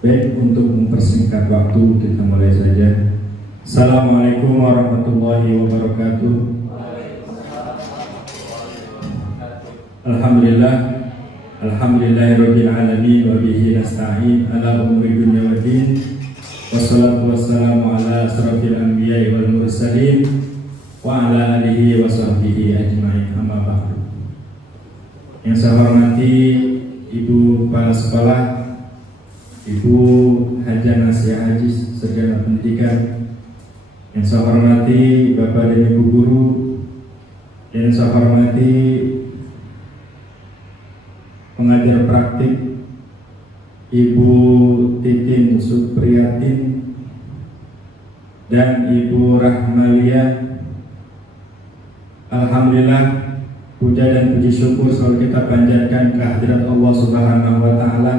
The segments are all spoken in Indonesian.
Baik, untuk mempersingkat waktu kita mulai saja. Assalamualaikum warahmatullahi wabarakatuh. Alhamdulillah, alhamdulillahirabbil alamin wa bihi nasta'in ala umuri dunya waddin. Wassalatu wassalamu ala asrofil anbiya'i wal mursalin wa ala alihi wa sahbihi ajma'in, amma ba'du. Yang saya hormati Ibu Kepala Sekolah, Ibu Haja Nasia Haji Sarjana Pendidikan, yang saya hormati Bapak dan Ibu Guru, yang saya hormati pengajar praktik Ibu Titin Supriyatin dan Ibu Rahmalia. Alhamdulillah, puja dan puji syukur selalu kita panjatkan kehadirat Allah Subhanahu wa Ta'ala.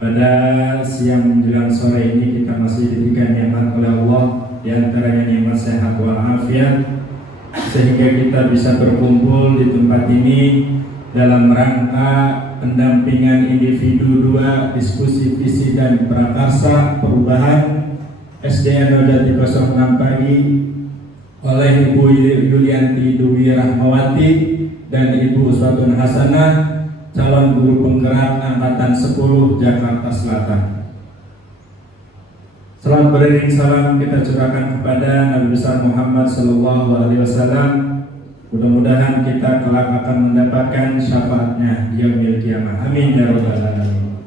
Pada siang menjelang sore ini kita masih diberikan nikmat oleh Allah, di antaranya nikmat sehat walafiat, sehingga kita bisa berkumpul di tempat ini dalam rangka pendampingan individu 2 diskusi visi dan prakarsa perubahan SDN 06 pagi oleh Ibu Yulianti Dwi Rahmawati dan Ibu Uswatun Hasanah, calon guru penggerak angkatan 10 Jakarta Selatan. Salam beriring salam kita curahkan kepada Nabi besar Muhammad sallallahu alaihi wasallam. Mudah-mudahan kita kelak akan mendapatkan syafaatnya di yaumil qiyamah. Amin ya rabbal alamin.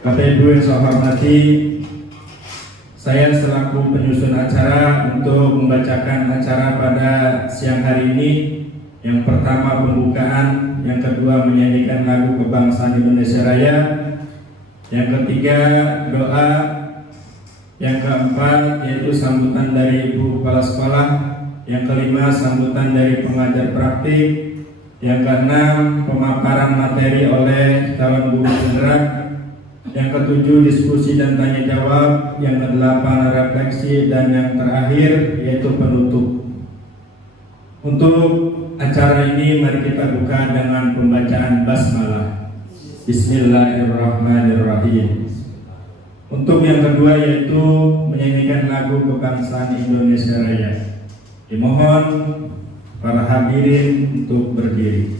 Bapak Ibu yang saya hormati, saya selaku penyusun acara untuk membacakan acara pada siang hari ini. Yang pertama pembukaan, yang kedua menyanyikan lagu kebangsaan Indonesia Raya, yang ketiga doa, yang keempat yaitu sambutan dari Ibu Kepala Sekolah, yang kelima sambutan dari pengajar praktik, yang keenam pemaparan materi oleh calon guru penggerak, yang ketujuh diskusi dan tanya jawab, yang kedelapan refleksi, dan yang terakhir yaitu penutup. Untuk acara ini mari kita buka dengan pembacaan basmalah. Bismillahirrahmanirrahim. Untuk yang kedua yaitu menyanyikan lagu kebangsaan Indonesia Raya. Dimohon para hadirin untuk berdiri.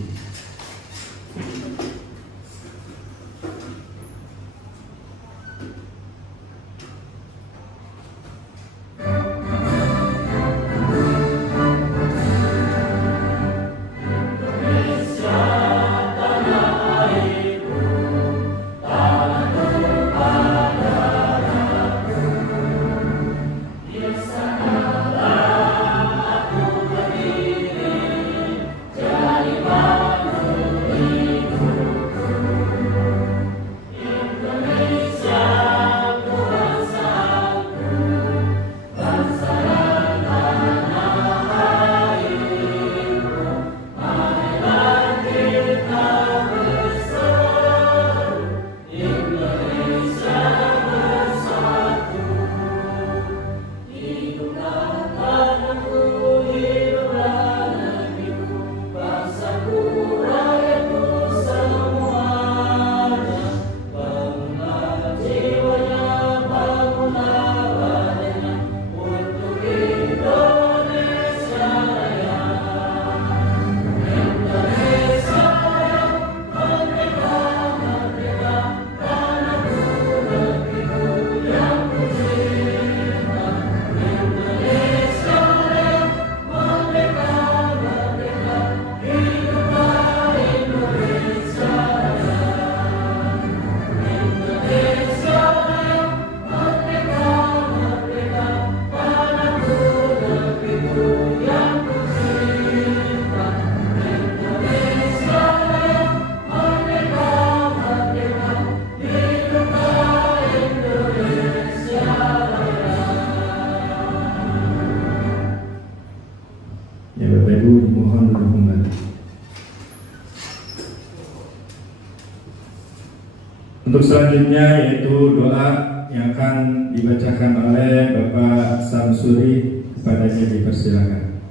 Untuk selanjutnya yaitu doa yang akan dibacakan oleh Bapak Samsuri, kepadanya dipersilakan.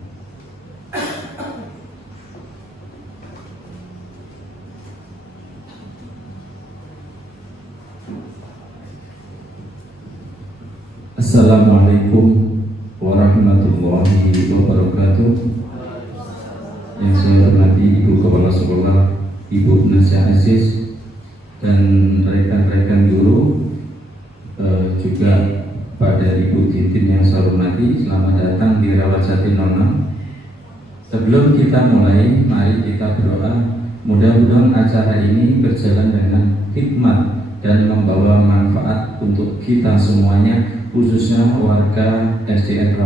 Assalamualaikum warahmatullahi wabarakatuh. Yang saya hormati Ibu Kepala Sekolah, Ibu Nasya Aziz, dan rekan-rekan guru, juga pada Ibu Titin yang saya hormati, selamat datang di Rawajati 06. Sebelum kita mulai, mari kita berdoa. Mudah-mudahan acara ini berjalan dengan hikmat dan membawa manfaat untuk kita semuanya, khususnya warga SDN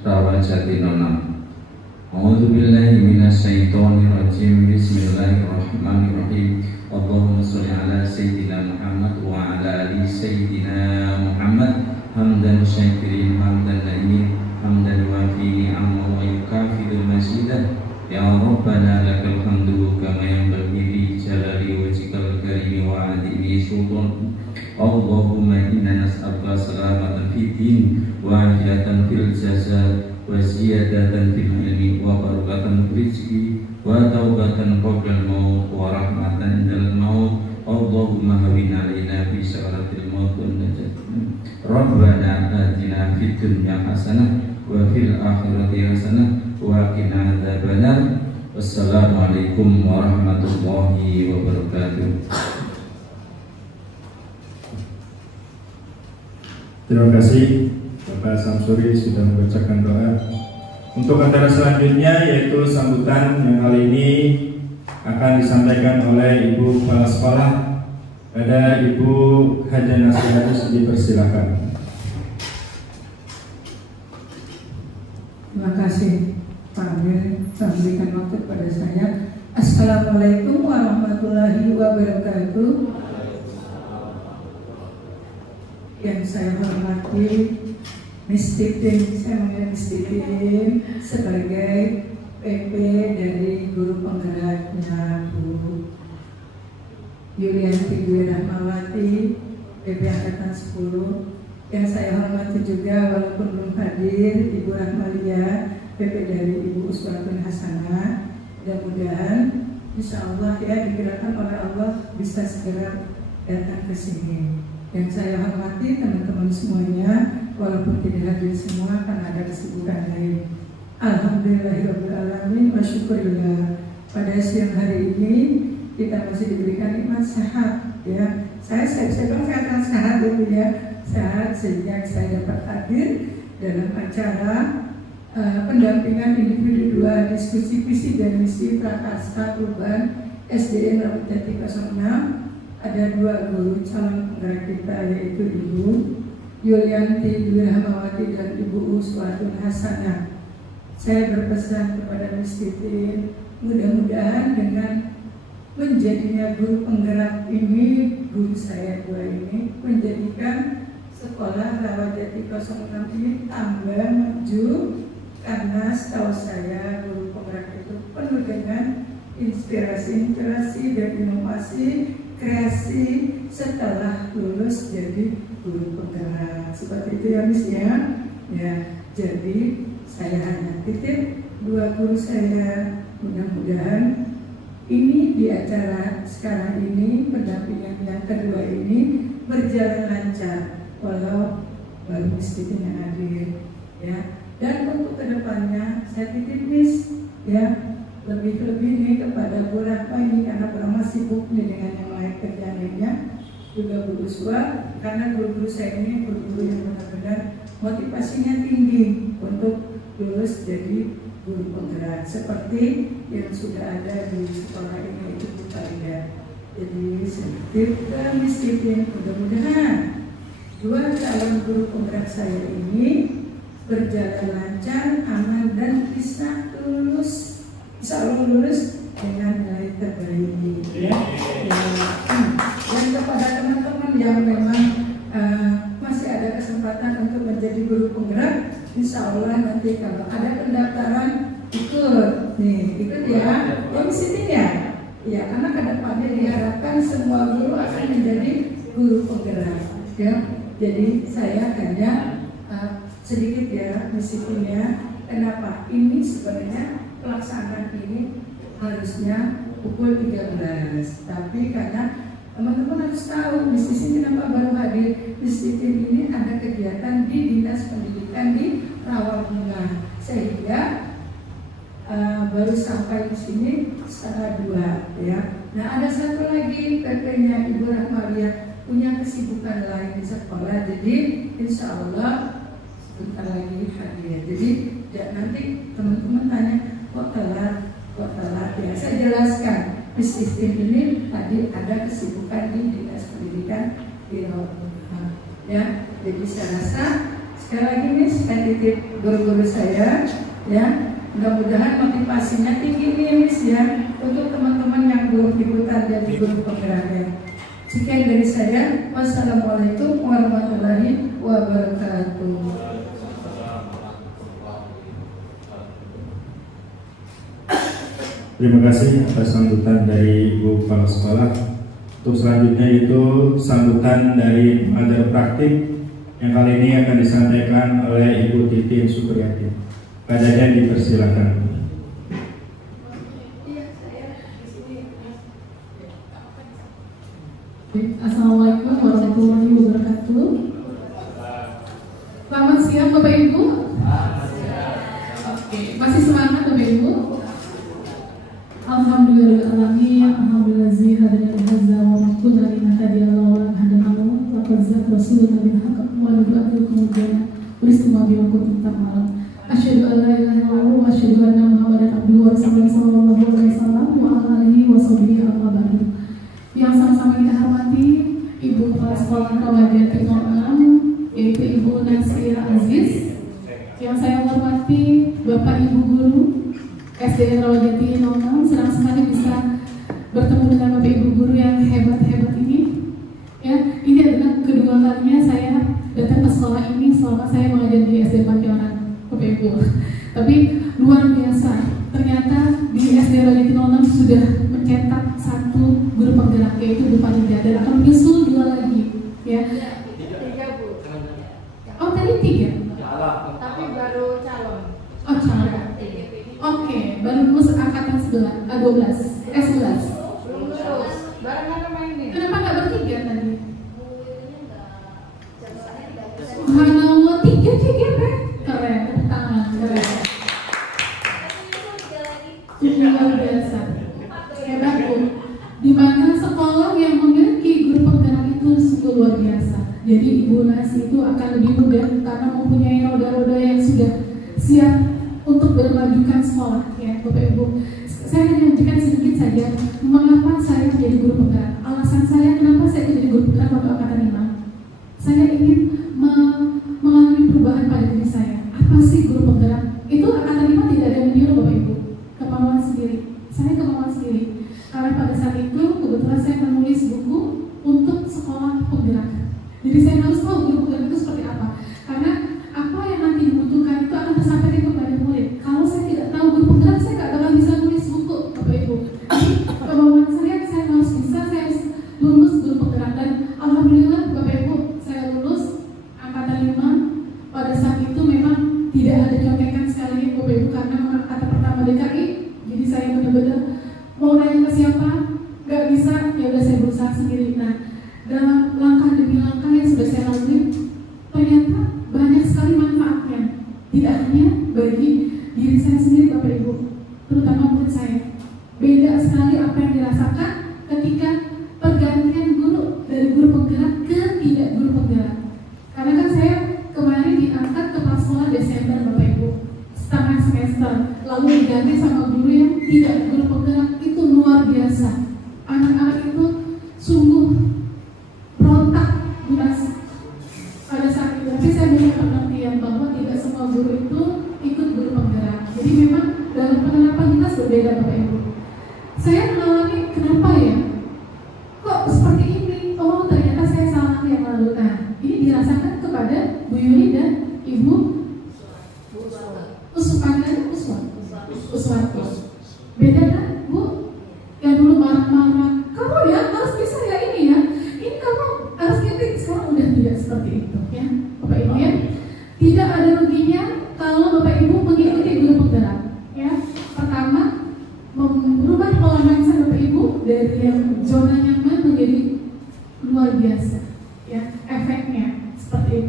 Rawajati 06. A'udzubillahi minasyaitonirrajim. Bismillahirrahmanirrahim. Allahumma sholli ala sayyidina Muhammad wa ala ali sayyidina Muhammad hamdan syakirin hamdan naimin hamdan wafi ni'amah wa yukafiru mazidah. Ya Rabbana lakal hamdu kama yanbaghi li jalali wajhikal karim wa 'azimi sultan. Allahumma inna nas'aluka salamatan fid din wa afiyatan fil jasad wa ziyadatan fil ilmi wa barakatan fil rizqi wa taubatan qabla al-maut wa rahmatan indal maut. Allahumma hawwin 'alaina fi sakaratil maut wa najat. Rabbana atina fid dunya hasanah wa fil akhirati hasanah wa qina adzabannar. Wassalamualaikum warahmatullahi wabarakatuh. Terima kasih Bapak Samsuri sudah membacakan doa. Untuk acara selanjutnya yaitu sambutan yang kali ini akan disampaikan oleh Ibu Kepala Sekolah. Ada Ibu Haja Nasihatus, dipersilakan. Terima kasih Pak Amir telah memberikan waktu kepada saya. Assalamualaikum warahmatullahi wabarakatuh. Yang saya hormati Miss Titin, saya manggil Miss Titin sebagai PP dari guru penggeraknya Bu Yulianti Dwi Rahmawati, PP Angkatan 10. Yang saya hormati juga walaupun belum hadir Ibu Rahmalia, PP dari Ibu Uswatun Hasanah. Mudah-mudahan insya Allah ya digerakkan oleh Allah bisa segera datang ke sini. Yang saya hormati teman-teman semuanya, walaupun tidak hadir semua karena ada kesibukan lain. Alhamdulillahirobbilalamin wa syukurillah. Pada siang hari ini kita masih diberikan nikmat sehat ya. Saya bilang saya akan sehat dulu ya. Sehat sehingga saya dapat hadir dalam acara pendampingan individu 2 diskusi visi dan misi Prakarsa Urban SDN Rawajati 06. Ada 2 guru calon penggerak kita, yaitu Ibu Yulianti Dwi Rahmawati dan Ibu Uswatun Hasanah. Saya berpesan kepada Miss Titin, mudah-mudahan dengan menjadinya guru penggerak ini, guru saya 2 ini menjadikan sekolah Rawajati 06 ini tambah maju, karena setahu saya guru penggerak itu penuh dengan inspirasi dan inovasi kreasi setelah lulus jadi guru penggerak. Seperti itu ya Miss ya. Jadi saya hanya titip 2 guru saya, mudah-mudahan ini di acara sekarang ini, pendampingan yang kedua ini berjalan lancar, walau baru Miss Titin yang hadir ya. Dan untuk kedepannya saya titip Miss ya, lebih-lebih nih kepada Bu Rahma ini, karena Bu Rahma sibuk nih dengan yang lain kerjaan lainnya, juga Bu Uswa, karena guru-guru saya ini guru-guru yang benar-benar motivasinya tinggi untuk lulus jadi guru penggerak seperti yang sudah ada di sekolah ini, itu Bu Farida. Jadi sedikit ke Miss Titin, mudah-mudahan 2 calon guru penggerak saya ini berjalan lancar, aman, dan bisa lulus. Insya Allah lulus dengan nilai terbaik ya. Dan kepada teman-teman yang memang masih ada kesempatan untuk menjadi guru penggerak, insya Allah nanti kalau ada pendaftaran ikut ya Miss ya. Ya, karena kedepannya diharapkan semua guru akan menjadi guru penggerak ya. Jadi saya hanya sedikit ya misinya. Kenapa? Ini sebenarnya pelaksanaan ini harusnya pukul 13, tapi karena teman-teman harus tahu Miss Titin kenapa baru hadir. Miss Titin ini ada kegiatan kegiatan di Dinas Pendidikan di Rawabunga, sehingga baru sampai di sini setengah 2 ya. Nah, ada satu lagi PP-nya Ibu Rahmalia punya kesibukan lain di sekolah, jadi insya Allah sebentar lagi hadir. Jadi nanti teman-teman tanya kok telat ya, saya jelaskan di sistem ini tadi ada kesibukan di Dinas Pendidikan di Rawabunga ya. Jadi saya rasa sekali lagi nih saya titip guru-guru saya ya, mudah-mudahan motivasinya tinggi nih Miss ya, untuk teman-teman yang belum ikutan jadi guru penggeraknya. Sekian dari saya. Wassalamualaikum warahmatullahi wabarakatuh. Terima kasih atas sambutan dari Ibu Kepala Sekolah. Untuk selanjutnya itu sambutan dari pengajar praktik yang kali ini akan disampaikan oleh Ibu Titin Supriyati. Kajian dipersilakan. Assalamualaikum warahmatullahi wabarakatuh. Selamat siang Bapak Ibu. Oke, masih semangat Bapak Ibu? Alhamdulillahirrahmanirrahim. Alhamdulillahi hadana hadza wa ma kunna linahtadiya laula an hadana laqad zaka rasuluna bil haqq wa nabiyyu kemudian beristima bi kuntum ta'malun. Asyhadu an la ilaha illallah wa asyhadu anna Muhammadan abduhu wa rasuluhu sallallahu alaihi wasallam wa ala alihi wa sahbihi amma ba'du. Yang sama-sama kita hormati Ibu Kepala Sekolah Rawajati 06 yaitu Ibu Nasir Aziz. Yang saya hormati Bapak Ibu Guru SDN Rawajati 06, senang sekali bisa bertemu dengan Bapak Ibu Guru yang hebat-hebat ini. Ya, ini adalah kedua kalinya saya datang ke sekolah ini selama saya mengajar di SD Pancoran, Bapak Ibu. Tapi luar biasa, ternyata di SD Rawajati 06 sudah mencetak satu guru penggerak yaitu Bu Panida dan akan menyusul 2 lagi. Ya. 3 Bu. Oh tadi 3. Tapi baru calon. Oh calon. Oke, baru lulus angkatan 12. 11. Belum lulus. Barengan sama ini. Kenapa nggak bertiga tadi? Subhanallah, 3 CGP. Keren, tepuk tangan, keren. Luar biasa. Hebat Bu. Di mana sekolah yang memiliki guru penggerak itu sungguh luar biasa. Jadi Ibu Nasi itu akan lebih mudah karena mempunyai roda-roda yang sudah siap untuk bermajukan sekolah ya Bapak Ibu. Saya hanya menunjukkan sedikit saja mengapa saya menjadi guru penggerak. Alasan saya kenapa saya menjadi guru penggerak waktu angkatan 5. Saya ingin mengalami perubahan pada diri saya. Apa sih guru penggerak? Itu angkatan 5 tidak ada yang menyuruh Bapak Ibu. Kemauan sendiri. Saya kemauan sendiri. Karena pada saat itu kebetulan saya menulis buku untuk sekolah penggerak. Jadi saya harus tahu guru penggerak itu seperti apa. Karena apa yang nanti dibutuhkan itu akan tersampaikan kepada murid. Kalau saya tidak tahu guru penggerak, saya tidak akan bisa nulis buku, Bapak Ibu. Jadi kemauan saya harus bisa, saya harus lulus guru penggerak. Dan alhamdulillah Bapak Ibu, saya lulus angkatan 5. Pada saat itu memang tidak ada contekan sekali Bapak Ibu karena kata pertama DKI. Jadi saya benar-benar mau nanya ke siapa, nggak bisa, ya udah saya berusaha sendiri. Nah, dalam langkah demi langkah yang sudah saya lalui, ternyata banyak sekali manfaatnya. Tidak hanya bagi diri saya sendiri Bapak Ibu, terutama murid saya. Beda sekali apa yang dirasakan ketika pergantian guru dari guru penggerak ke tidak guru penggerak. Karena kan saya kemarin diangkat kepala sekolah Desember Bapak Ibu, setengah semester, lalu diganti sama guru yang tidak guru penggerak. Itu luar biasa. Anak-anak itu sungguh berontak pada saat itu. Tapi saya punya pengertian bahwa tidak semua guru itu ikut guru penggerak. Jadi memang dalam penerapan dinas berbeda Bapak Ibu. Saya mengalami kenapa ya? Kok seperti ini? Oh ternyata saya salah yang lalu. Nah ini dirasakan kepada Bu Yuli dan Ibu Uswati. Beda kan Bu? Yang dulu marah-marah, kamu ya harus bisa ya ini ya, ini kamu harus gini. Sekarang udah tidak seperti itu ya Bapak Ibu ya. Tidak ada ruginya kalau Bapak Ibu mengikuti guru penggerak ya. Pertama, merubah pola mindset Bapak Ibu dari yang zona nyaman menjadi luar biasa ya efeknya seperti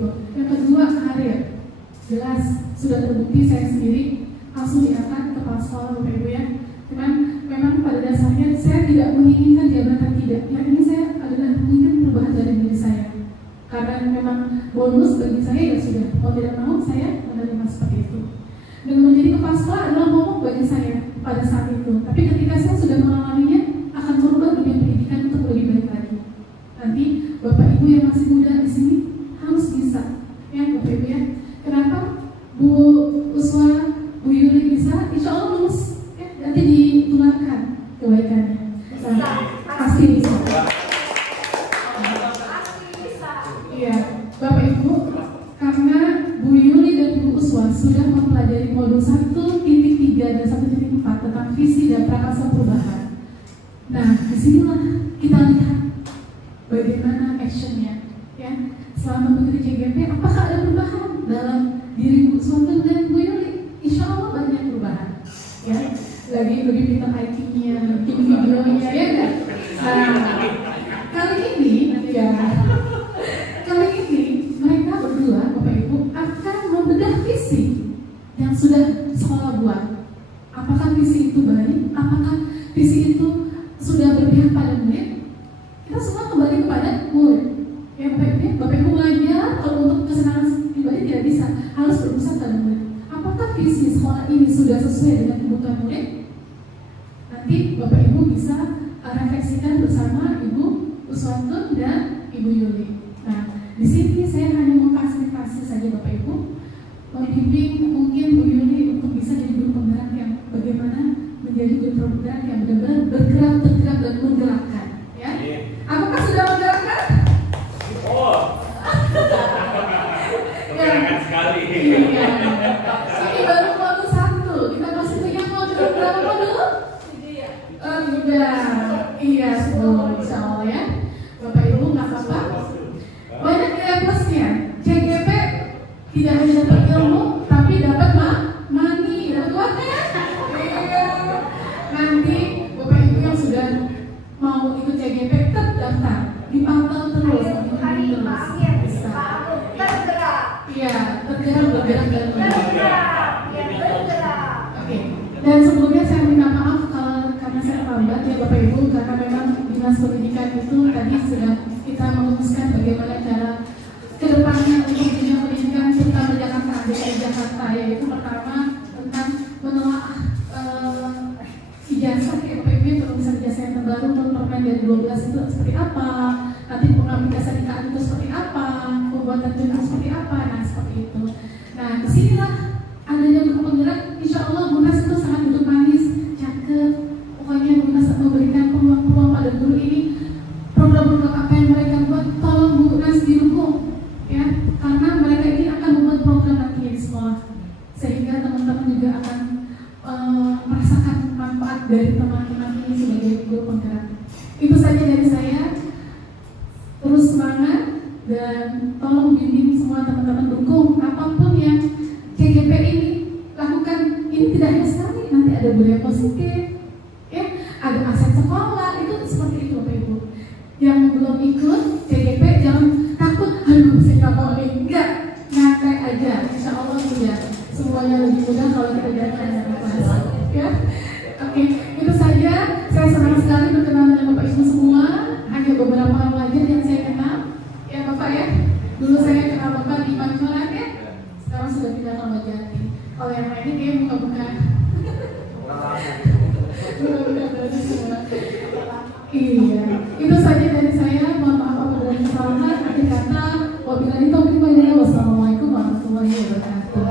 bukti saya sendiri langsung diangkat kepala sekolah Bapak Ibu ya. Cuman memang pada dasarnya saya tidak menginginkan jabatan, tidak. Yang ini saya adalah menginginkan perubahan dari diri saya. Karena memang bonus bagi saya ya sudah, mau tidak mau saya menerima seperti itu. Dan menjadi kepala sekolah adalah momok bagi saya pada saat itu. Tapi ketika saya sudah mengalaminya, akan merubah dunia pendidikan untuk lebih baik lagi. Nanti Bapak Ibu yang masih muda di sini harus bisa, ya Bapak Ibu ya. Kenapa Bu Uswa, Bu Yuli bisa? Insya Allah lulus, ya, nanti ditularkan kebaikannya. Nah, pasti bisa. Iya, Bapak Ibu, karena Bu Yuli dan Bu Uswa sudah mempelajari modul 1.3 dan 1.4 tentang visi dan prakarsa perubahan. Nah, disinilah kita lihat bagaimana actionnya, ya. Selama mengikuti CGP, apakah ada perubahan dalam diri Bu Uswa dan Bu Yuli? Insya Allah banyak perubahan, ya. Lagi lebih pintar IT-nya, bikin videonya, ya kan? Nah, kali ini, ya. Kali ini mereka berdua, Bapak Ibu, akan membedah visi yang sudah sekolah buat. Apakah visi itu baik? Apakah visi itu sudah berpihak pada murid? Kita semua kembali kepada murid. Ya Bapak Ibu, Bapak Ibu mengajar kalau untuk kesenangan pribadi tidak bisa, harus berpusat pada murid. Apakah visi sekolah ini sudah sesuai dengan kebutuhan murid? Nanti Bapak Ibu bisa refleksikan bersama Ibu Uswatun dan Ibu Yuli. Nah, di sini saya hanya memfasilitasi saja Bapak Ibu, membimbing mungkin Bu Yuli untuk bisa jadi guru penggerak yang bagaimana menjadi guru penggerak yang benar-benar bergerak, tergerak dan menggerakkan. Ya, apakah sudah menggerakkan? Oh, menggerakkan sekali. Iya. Ini baru modul 1. Kita masih punya modul berapa modul? Iya, 10 insya Allah ya. Bapak Ibu nggak apa-apa. Banyak nilai plusnya. CGP tidak hanya dapat ilmu, tapi dapat money, dapat uang kan? Iya. Nanti Bapak Ibu yang sudah mau ikut CGP tetap daftar, dipantau terus, bisa. Iya, tergerak, bergerak dan bergerak. Oke. Dan sebelumnya saya minta maaf karena saya terlambat ya Bapak Ibu, karena memang dinas pendidikan itu tadi sudah kita memutuskan bagaimana cara kedepannya untuk dunia pendidikan terutama Jakarta, DKI Jakarta, yaitu pertama tentang menelaah ijazah ya Bapak Ibu, penulisan ijazah yang terbaru untuk Permen dari 12 itu seperti apa, nanti pengaplikasian IKN itu seperti apa, pembuatan itu seperti apa, nah seperti itu. Nah disinilah adanya guru penggerak, insya Allah Munas itu sangat duduk manis, cakep, pokoknya Munas memberikan peluang-peluang pada guru ini. Program-program apa yang mereka buat, tolong Munas didukung, ya, karena mereka ini akan membuat program nantinya di sekolah, sehingga teman-teman juga akan merasakan manfaat dari teman-teman ini sebagai guru penggerak. Itu saja dari saya. Terus semangat dan tolong bimbing semua teman-teman, dukung apapun yang CGP ini lakukan. Ini tidak hanya sekali, nanti ada budaya positif, ya, ada aset sekolah, itu seperti itu Bapak Ibu. Yang belum ikut CGP jangan takut, aduh saya nggak mau nih, enggak, nyantai aja, insya Allah tidak. Semuanya lebih mudah kalau kita jalan dengan ikhlas, ya. Oke, itu saja. Saya senang sekali berkenalan dengan Bapak Ibu semua. Hanya beberapa orang lagi yang saya kenal, ya Bapak ya. Dulu saya kenal Bapak di Pancoran ya, sekarang sudah tidak Ramadjati Jati. Kalau yang lainnya dia buka-buka. Iya, itu saja dari saya. Mohon maaf apabila ada kesalahan. Akhir kata, wabillahi taufiq wal hidayah. Wassalamualaikum warahmatullahi wabarakatuh.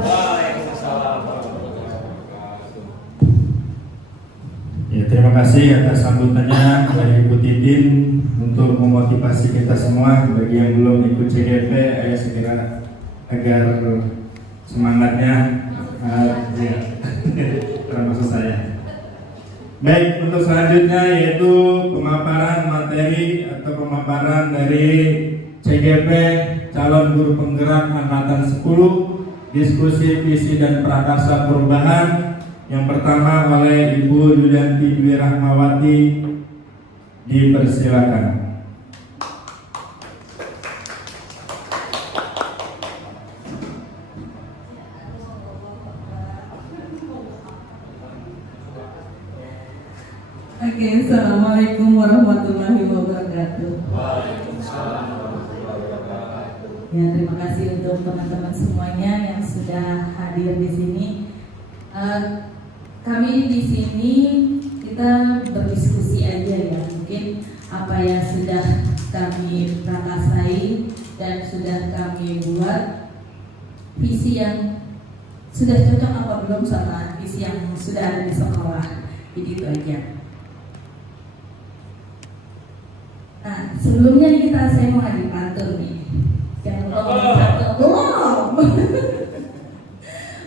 Ya, terima kasih atas sambutannya dari Ibu Titin untuk memotivasi kita semua. Bagi yang belum ikut CGP, ayo segera agar semangatnya ya, termasuk saya. Baik, untuk selanjutnya yaitu pemaparan materi atau pemaparan dari CGP calon guru penggerak angkatan 10, diskusi visi dan prakarsa perubahan. Yang pertama oleh Ibu Yulianti Dwi Rahmawati, dipersilakan. Oke, assalamualaikum warahmatullahi wabarakatuh. Ya, terima kasih untuk teman-teman semuanya yang sudah hadir di sini. Kami di sini kita berdiskusi aja ya, mungkin apa yang sudah kami prakasai dan sudah kami buat, visi yang sudah cocok apa belum sama visi yang sudah ada di sekolah. Jadi itu aja. Nah, sebelumnya saya mau hadir pantun nih. Jangan lupa pantun. Belum.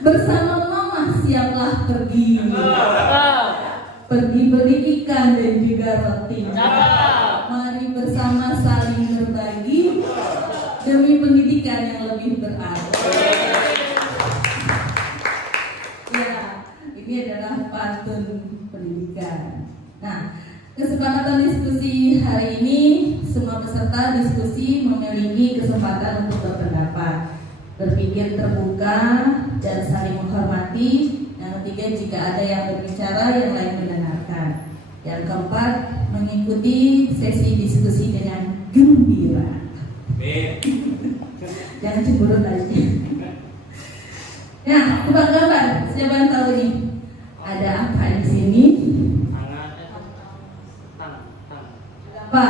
Bersama mama siaplah pergi. Pergi beli ikan dan juga roti. Mari bersama saling berbagi demi pendidikan yang lebih berarti. Ya, ini adalah pantun pendidikan. Nah, kesepakatan diskusi hari ini, semua peserta diskusi memiliki kesempatan untuk berpendapat, berpikir terbuka dan saling menghormati. Yang ketiga, jika ada yang berbicara, yang lain mendengarkan. Yang keempat, mengikuti sesi diskusi dengan gembira. Jangan cemburu lagi. Nah, tebak gambar. Siapa yang tahu nih? Ada apa di sini? Apa?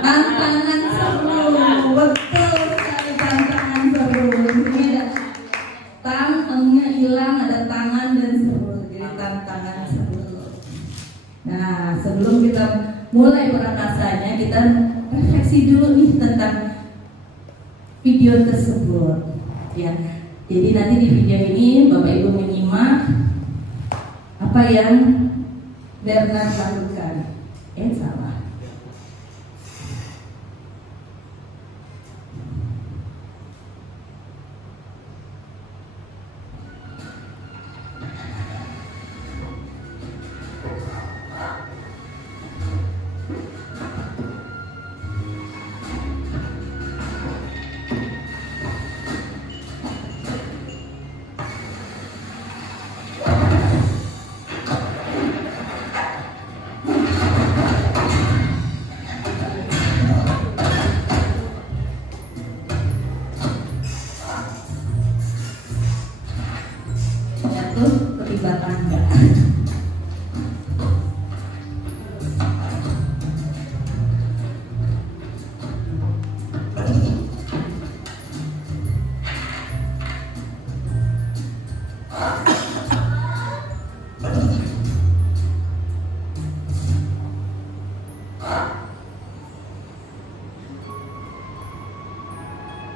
Tantangan seru. Betul sekali, tantangan seru. Ini ada tangnya hilang, ada tangan dan seru. Jadi tantangan seru. Nah, sebelum kita mulai perakasanya, kita refleksi dulu nih tentang video tersebut. Ya, jadi nanti di video ini Bapak Ibu menyimak apa yang Bernard lakukan. Salah. Jatuh ketiba tangga.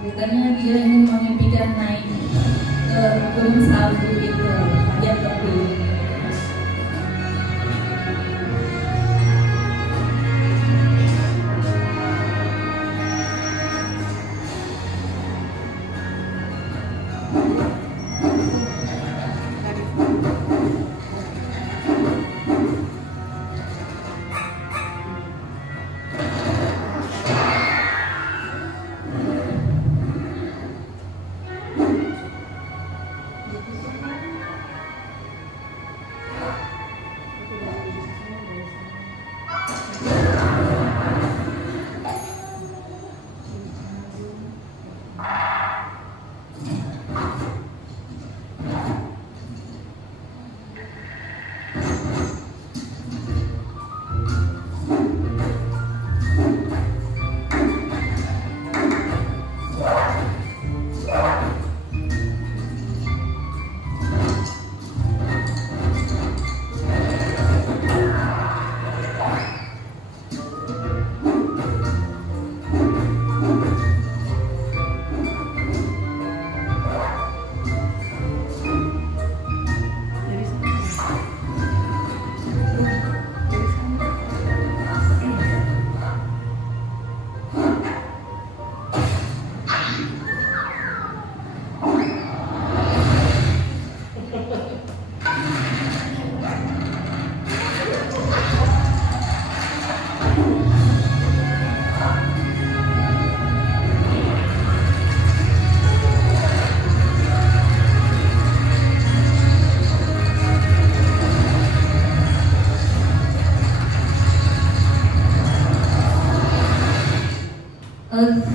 Ceritanya dia ingin memimpikan naik ke gunung salju itu, dia terpilih.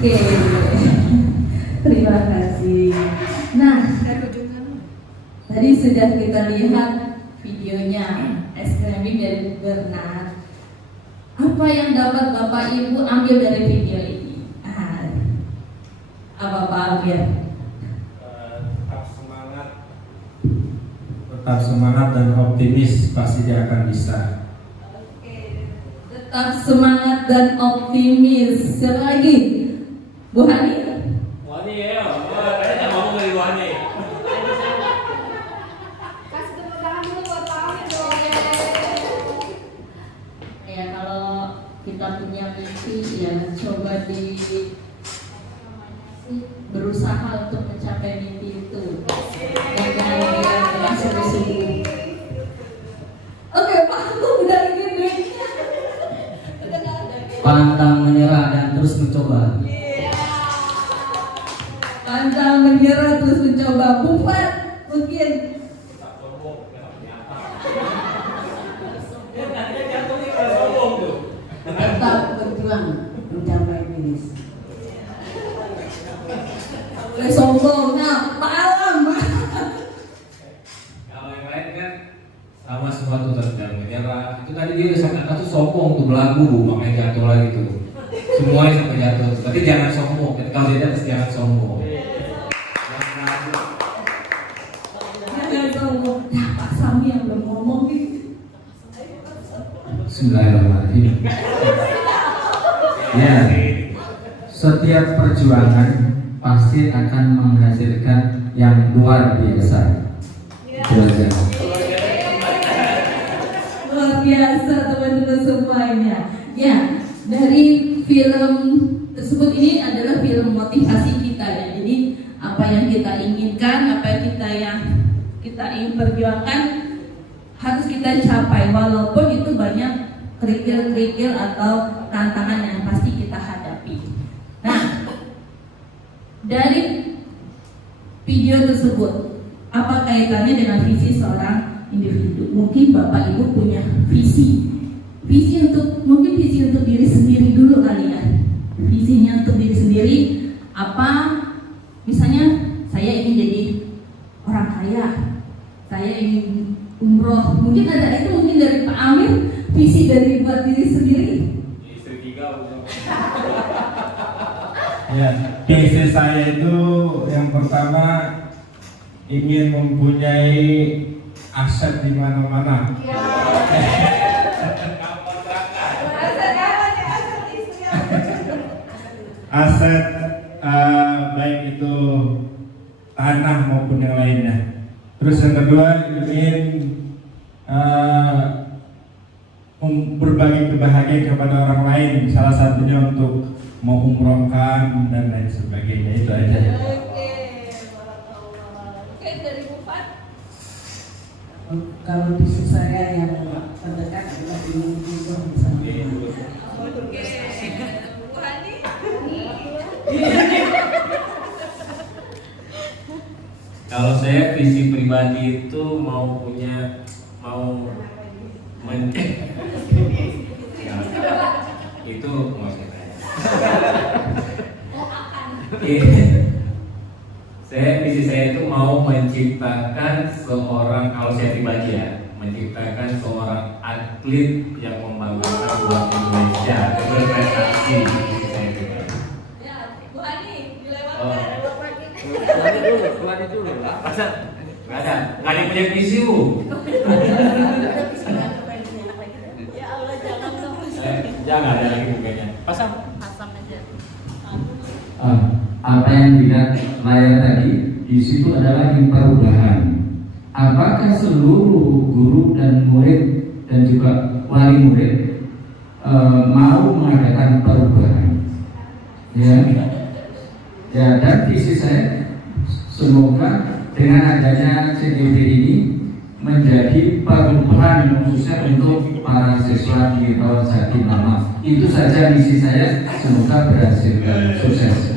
Oke, terima kasih. Nah, tadi sudah kita lihat videonya ekstremik dari Bernard. Apa yang dapat Bapak Ibu ambil dari video ini? Apa Pak Amir? Tetap semangat dan optimis, pasti dia akan bisa. Tetap semangat dan optimis. Siapa lagi? Bu Hani? Wani ya, kayaknya mau dari Wani. Kasih tepuk tangan dulu buat Pak Amir dong. Ya kalau kita punya mimpi ya coba berusaha untuk mencapai mimpi itu dengan sungguh-sungguh. Oke Pak, aku udah gini. Pantang menyerah dan terus mencoba. Pantang menyerah terus mencoba. Bufat mungkin. Tetap berjuang mencapai finish. Boleh sombong. Nah, Pak Alam. Kalau yang lain kan sama semua tuh jangan menyerah. Itu tadi dia sangat tuh sombong tuh belagu, makanya jatuh lagi tuh. Semuanya sampai jatuh. Berarti jangan sombong. Kalau dia atas jangan sombong. Jangan sombong. Nah, Pak Sami yang belum ngomong nih. Bismillahirrahmanirrahim. Ya, setiap perjuangan pasti akan menghasilkan yang luar biasa. Itu aja. Luar biasa teman-teman semuanya. Ya, dari film tersebut ini adalah film motivasi kita ya. Jadi apa yang kita inginkan, apa yang kita ingin perjuangkan harus kita capai walaupun itu banyak kerikil-kerikil atau tantangan yang pasti kita hadapi. Nah, dari video tersebut apa kaitannya dengan visi seorang individu? Mungkin Bapak Ibu punya visi mungkin visi untuk diri sendiri dulu kali ya. Visinya untuk diri sendiri apa? Misalnya saya ingin jadi orang kaya, saya ingin umroh. Mungkin ada itu mungkin dari Pak Amir visi dari buat diri sendiri. Istri 3 udah. Ya, visi saya itu yang pertama ingin mempunyai aset di mana-mana. Aset baik itu tanah maupun yang lainnya. Terus yang kedua ingin berbagi kebahagiaan kepada orang lain, salah satunya untuk mengumrohkan dan lain sebagainya. Itu aja. Oke, dari Bufat. Kalau visi saya yang terdekat adalah ingin tidur bersama. Oke. Bu Hani. Kalau saya visi pribadi itu itu maksudnya. Visi saya itu mau menciptakan seorang, kalau saya pribadi ya, menciptakan seorang atlet yang membanggakan buat Indonesia, berprestasi. Visi saya pribadi. Ya, Bu Hani, Oh. dilewatkan. dulu. Masa nggak ada punya visi bu? Ya Allah, jangan dong. Jangan ada lagi mukanya. Pasang. Pasang aja. Apa yang dilihat layar tadi di situ adalah perubahan. Apakah seluruh guru dan murid dan juga wali murid mau mengadakan perubahan? Ya, dan visi saya semoga dengan adanya CGV ini menjadi perubahan khususnya untuk para siswa di tahun Sakin Lama. Itu saja misi saya, semoga berhasil dan sukses.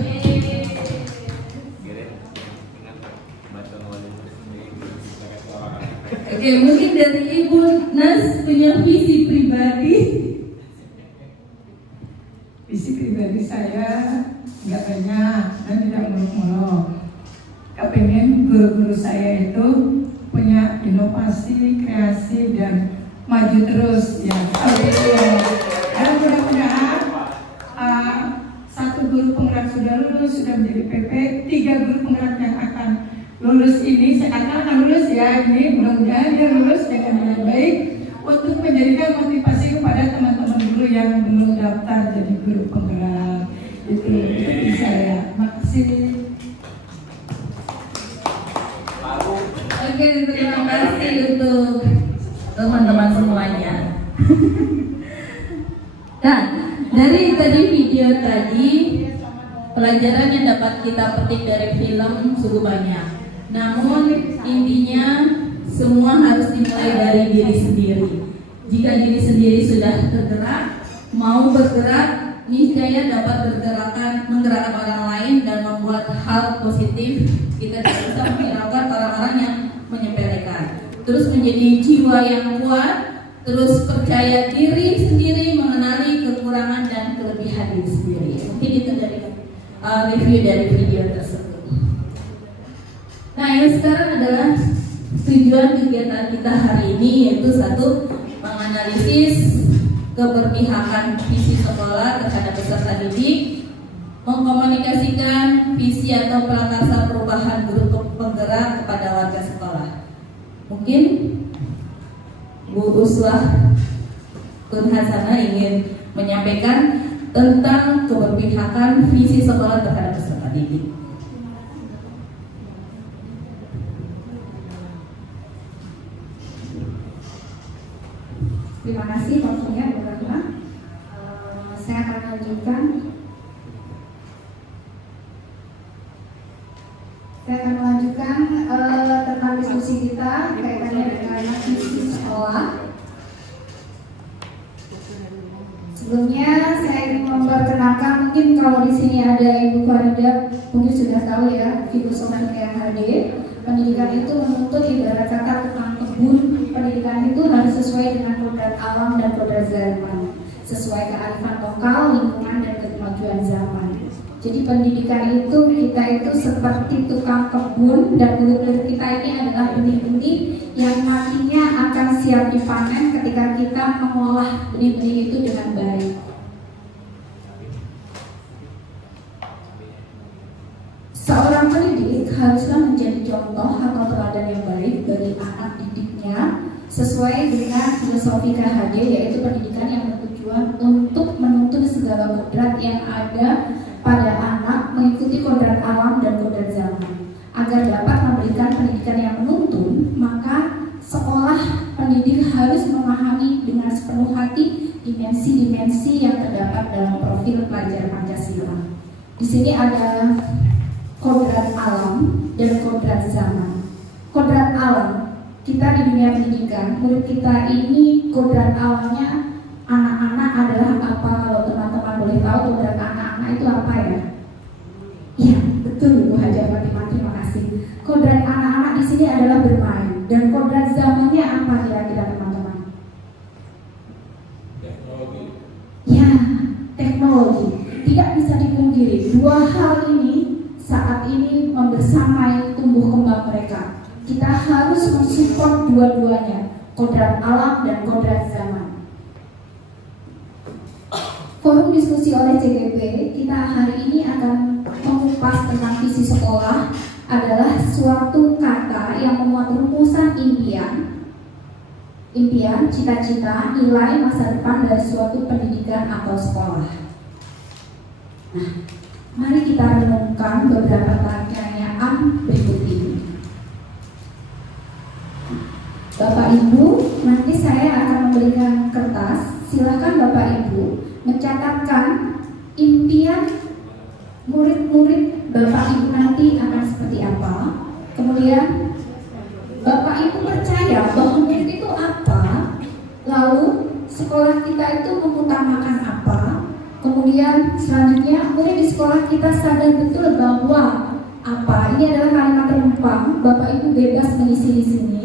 Oke, mungkin dari Ibu Nas punya visi pribadi. Visi pribadi saya nggak banyak dan tidak muluk-muluk. Kepingin guru-guru saya itu punya inovasi, kreasi, dan maju terus ya. Dan mudah-mudahan satu guru penggerak sudah lulus, sudah menjadi PP, 3 guru penggerak yang akan lulus ini, saya katakan lulus ya, ini mudah-mudahan dia lulus dengan baik untuk menjadikan motivasi kepada teman-teman guru yang belum daftar jadi guru penggerak. Itu saya. Makasih. Oke, terima kasih untuk teman-teman semuanya. Nah, dari tadi video tadi, pelajaran yang dapat kita petik dari film sungguh banyak. Namun intinya semua harus dimulai dari diri sendiri. Jika diri sendiri sudah tergerak, mau bergerak, niscaya dapat menggerakkan orang lain dan membuat hal positif. Kita tidak bisa menghiraukan orang-orang yang menyepelekan. Terus menjadi jiwa yang kuat, terus percaya diri sendiri, mengenali kekurangan dan kelebihan diri sendiri. Mungkin itu dari review dari video tersebut. Nah, yang sekarang adalah tujuan kegiatan kita hari ini, yaitu satu, menganalisis keberpihakan visi sekolah terhadap peserta didik, mengkomunikasikan visi atau prakarsa perubahan guru penggerak kepada warga sekolah. Mungkin Bu Uswah Kun Hasanah ingin menyampaikan tentang keberpihakan visi sekolah terhadap peserta didik. Terima kasih waktunya Bu Rahma. Saya akan melanjutkan. Tentang diskusi kita kaitannya dengan visi sekolah. Sebelumnya saya ingin memperkenalkan, mungkin kalau di sini ada Ibu Farida, mungkin sudah tahu ya, filosofi KMHD. Pendidikan itu menuntut ibarat kata tukang kebun. Pendidikan itu harus sesuai dengan kodrat alam dan kodrat zaman, sesuai kearifan lokal, lingkungan, dan kemajuan zaman. Jadi pendidikan itu kita itu seperti tukang kebun, dan guru-guru kita ini adalah benih-benih yang nantinya akan siap dipanen ketika kita mengolah benih-benih itu dengan baik. Seorang pendidik haruslah menjadi contoh atau teladan yang baik bagi anak didiknya sesuai dengan filosofi KHD, yaitu pendidikan yang bertujuan untuk menuntun segala kodrat yang ada pada anak mengikuti kodrat alam dan kodrat zaman. Agar dapat memberikan pendidikan yang menuntun, maka sekolah pendidik harus memahami dengan sepenuh hati dimensi-dimensi yang terdapat dalam profil pelajar Pancasila. Di sini ada kodrat alam dan kodrat zaman. Kodrat alam, kita di dunia pendidikan, murid kita ini kodrat alamnya anak-anak adalah apa? Kalau teman-teman boleh tahu kodrat anak-anak itu apa ya? Iya, betul Bu Haja Fatimah, terima kasih. Kodrat anak-anak di sini adalah bermain. Dan kodrat zamannya apa kira-kira teman-teman? Teknologi. Ya, teknologi. Tidak bisa dipungkiri, dua hal ini saat ini membersamai tumbuh kembang mereka. Kita harus mensupport dua-duanya, kodrat alam dan kodrat zaman. Forum diskusi oleh CGP kita hari ini akan mengupas tentang visi sekolah adalah suatu kata yang memuat rumusan impian, cita-cita, nilai masa depan dari suatu pendidikan atau sekolah. Nah, mari kita renungkan beberapa pertanyaan berikut ini. Bapak Ibu, nanti saya akan memberikan kertas. Silakan Bapak Ibu mencatatkan impian murid-murid Bapak Ibu nanti akan seperti apa. Kemudian Bapak Ibu percaya bahwa murid itu apa, lalu sekolah kita itu mengutamakan apa. Kemudian selanjutnya murid di sekolah kita sadar betul bahwa apa, ini adalah kalimat penumpang, Bapak Ibu bebas mengisi di sini.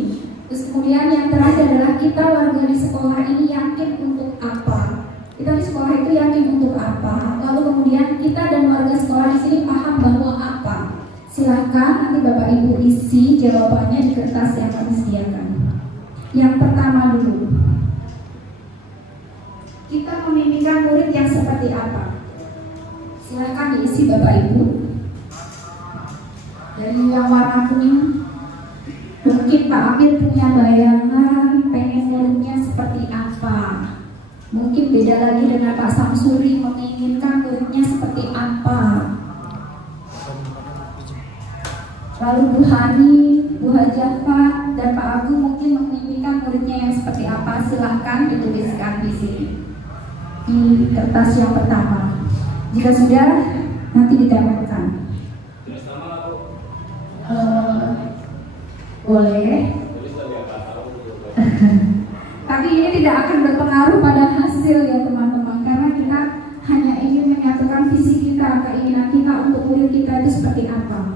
Terus kemudian yang terakhir adalah kita warga di sekolah ini yakin untuk apa. Kita di sekolah itu yakin untuk apa. Lalu kemudian kita dan warga sekolah di Silakan nanti Bapak Ibu isi jawabannya di kertas yang kami sediakan. Yang pertama dulu, kita memimpikan murid yang seperti apa? Silakan diisi Bapak Ibu. Dari yang warna kuning, mungkin Pak Amir punya bayangan pengen muridnya seperti apa. Mungkin beda lagi dengan Pak Samsuri, menginginkan muridnya seperti apa. Lalu Bu Hani, Bu Hajafat, dan Pak Agung mungkin menginginkan muridnya yang seperti apa. Silahkan dituliskan di sini di kertas yang pertama. Jika sudah, nanti ditempelkan. Boleh. Tapi ini tidak akan berpengaruh pada hasil ya teman-teman, karena kita hanya ingin menyatukan visi kita, keinginan kita untuk murid kita itu seperti apa.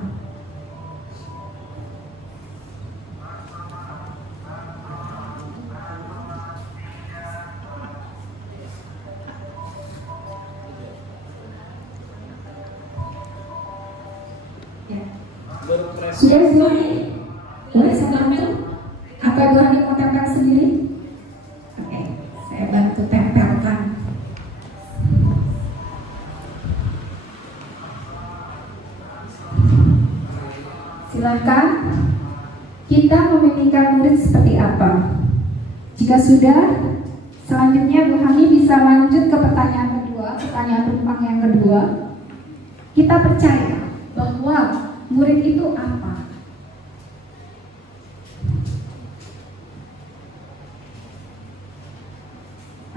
Sudah Bu Hani? Boleh saya bantu? Apa Bu Hani mau tempel sendiri? Oke, saya bantu tempelkan. Silakan. Kita memimpikan murid seperti apa? Jika sudah, selanjutnya Bu Hani bisa lanjut ke pertanyaan kedua, pertanyaan penumpang yang kedua. Kita percaya bahwa murid itu apa?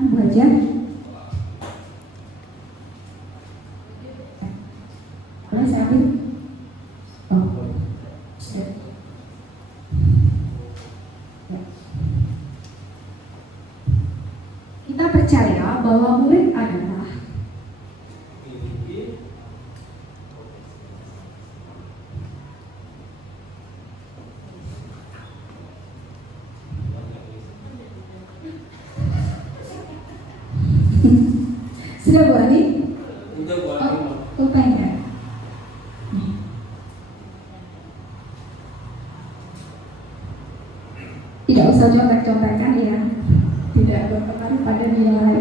Bu aja. Boleh saya ambil? Oh, sudah. Ya. Kita percaya bahwa murid adalah sudah Bu Ani? Udah Bu Oh, lupa enggak? Tidak usah contek-contekan ya. Tidak berpengaruh pada nilai.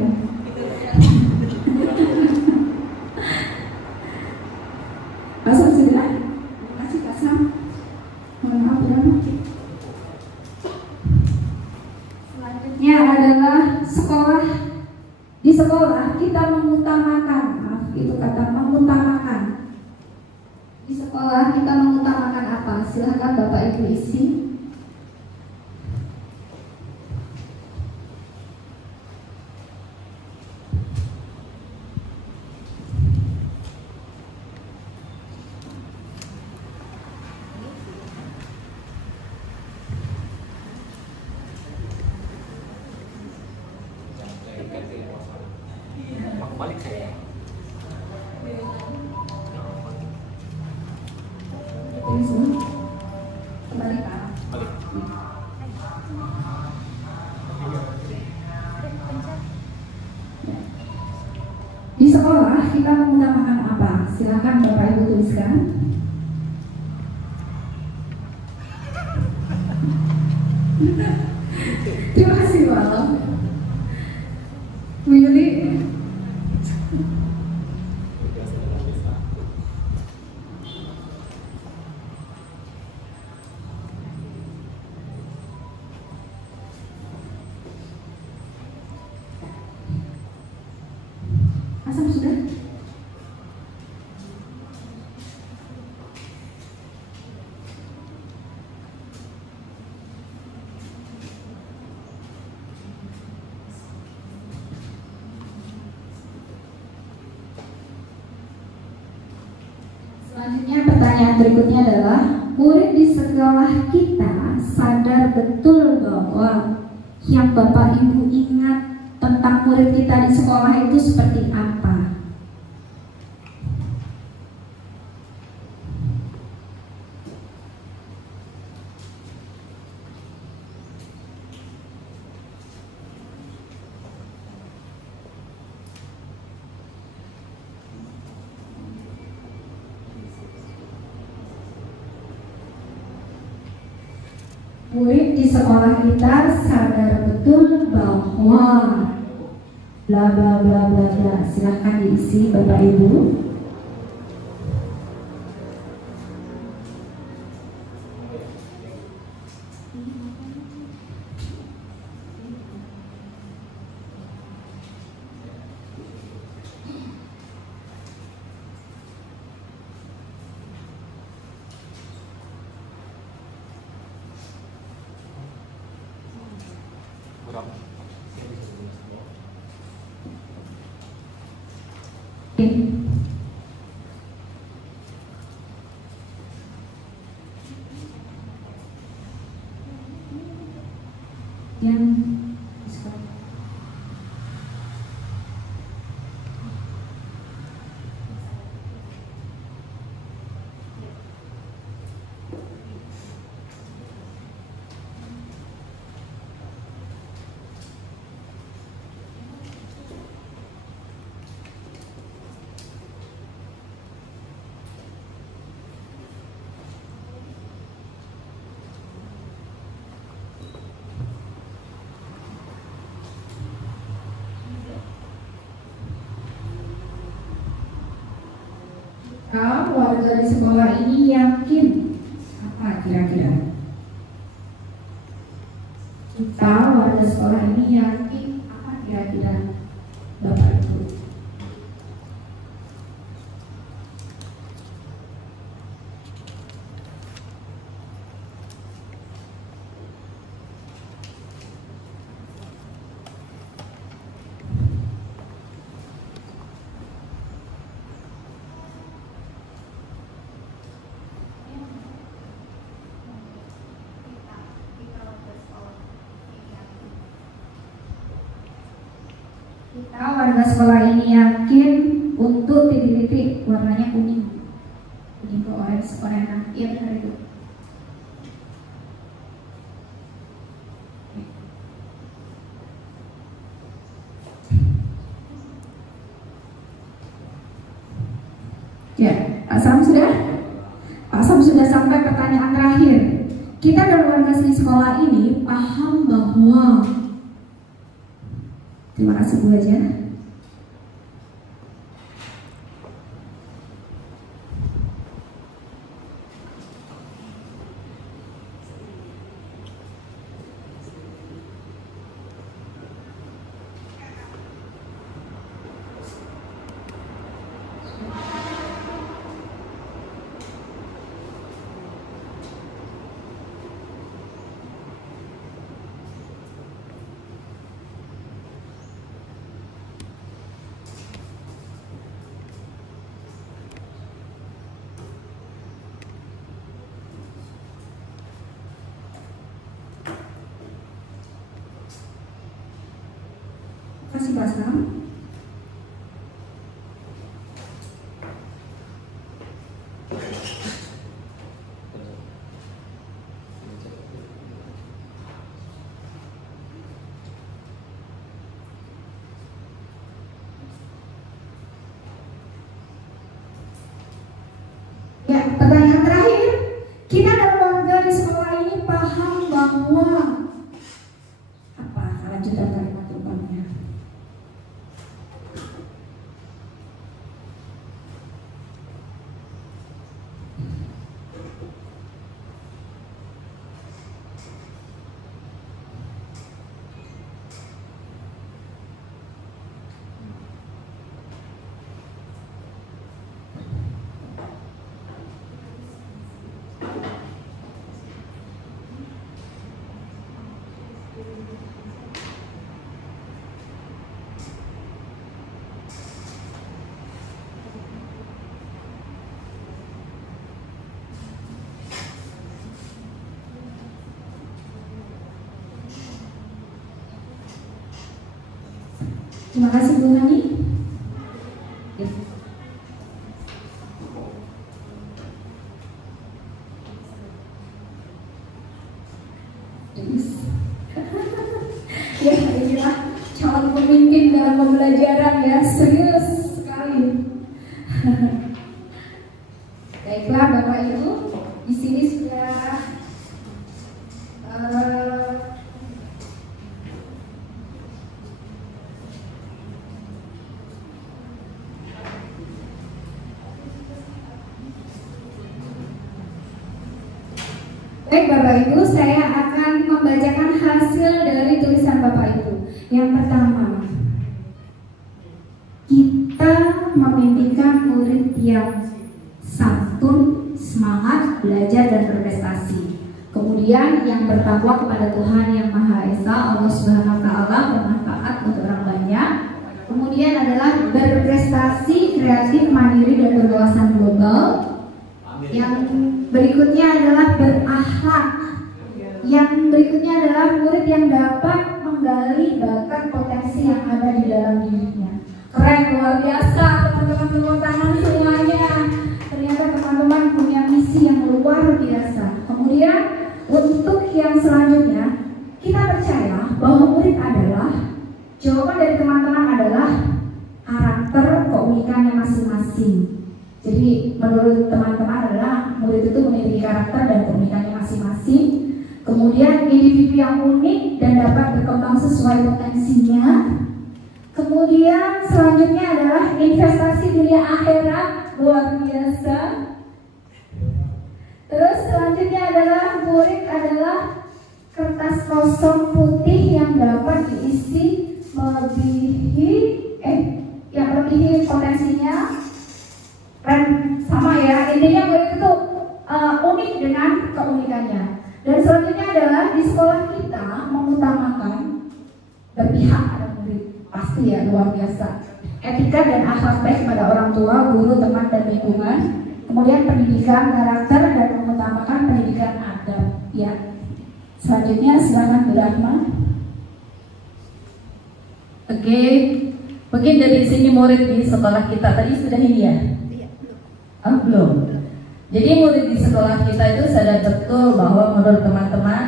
Pasang sudah? Terima kasih Kasam. Mohon maaf berapa? Selanjutnya adalah sekolah. Di sekolah kita mengutamakan, maaf itu kata mengutamakan. Di sekolah kita mengutamakan apa? Silahkan Bapak Ibu isi. balik saya. Ini semua. Kembali Pak. Balik. Di sekolah kita mengutamakan apa? Silakan Bapak Ibu tuliskan. Terima kasih Pak. Bu Yuli. Asam sudah? Selanjutnya pertanyaan berikutnya adalah, murid di sekolah kita sadar betul bahwa yang Bapak Ibu ingat tentang murid kita di sekolah itu seperti apa? murid di sekolah kita sadar betul bahwa bla bla bla bla bla. Silahkan diisi Bapak Ibu. Warga di sekolah ini yakin apa kira-kira? Kita warga sekolah ini yakin apa kira-kira, Bapak Ibu? Kita warga sekolah ini yakin untuk titik-titik warnanya kuning ke orange, oranye. Iya benar itu. Ya, Pak Sam sudah? Pak Sam sudah sampai pertanyaan terakhir. Kita dan warga di sekolah ini paham bahwa, terima kasih Bu Haja. Terima kasih Pak Sam. Ya, pertanyaan terakhir. Kita dan warga di sekolah ini paham bahwa apa kelanjutan kalimat rupanya? Terima kasih Bu Hani. Ya, inilah calon pemimpin dalam pembelajaran ya, serius sekali. Baiklah Bapak Ibu, di sini sudah Baik Bapak Ibu, saya akan membacakan hasil dari tulisan Bapak Ibu. Yang pertama, kita memimpikan murid yang santun, semangat, belajar dan berprestasi. Kemudian yang bertakwa kepada Tuhan Yang Maha Esa, Allah Subhanahu wa Ta'ala, bermanfaat untuk orang banyak. Kemudian adalah berprestasi, kreatif, mandiri dan berwawasan global. Yang berikutnya adalah berakhlak. Yang berikutnya adalah murid yang dapat menggali bakat potensi yang ada di dalam dirinya. Keren, luar biasa teman-teman, tepuk tangan semuanya. Ternyata teman-teman punya misi yang luar biasa. Kemudian untuk yang selanjutnya, kita percaya bahwa murid adalah, jawaban dari teman-teman adalah karakter keunikannya masing-masing. Jadi menurut teman-teman adalah murid itu memiliki karakter dan keunikannya masing-masing. Kemudian individu yang unik dan dapat berkembang sesuai potensinya. Kemudian selanjutnya adalah investasi dunia akhirat, luar biasa. Terus selanjutnya adalah murid adalah kertas kosong putih yang dapat diisi melebihi potensinya. Sama ya, intinya murid itu unik dengan keunikannya. Dan selanjutnya adalah di sekolah kita mengutamakan berpihak pada murid, pasti ya, luar biasa. Etika dan akhlak baik pada orang tua, guru, teman dan lingkungan. Kemudian pendidikan karakter dan mengutamakan pendidikan adab. Ya. Selanjutnya silakan Bu Rahma. Oke, mungkin dari sini murid di sekolah kita tadi sudah ini ya? Belum. Jadi murid di sekolah kita itu sadar betul bahwa menurut teman-teman,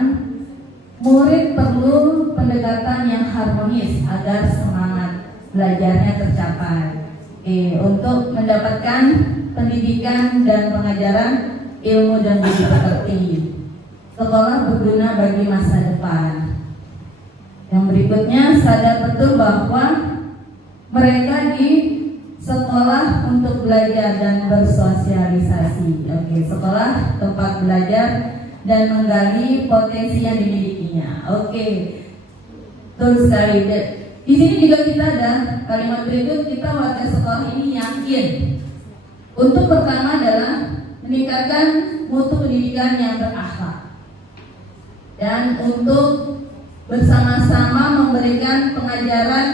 murid perlu pendekatan yang harmonis agar semangat belajarnya tercapai. Untuk mendapatkan pendidikan dan pengajaran ilmu dan budi pekerti. Sekolah berguna bagi masa depan. Yang berikutnya, sadar betul bahwa mereka di sekolah untuk belajar dan bersosialisasi. Sekolah tempat belajar dan menggali potensi yang dimilikinya. Betul sekali. Di sini juga kita ada kalimat berikut, kita warga sekolah ini yakin untuk pertama adalah meningkatkan mutu pendidikan yang berakhlak dan untuk bersama-sama memberikan pengajaran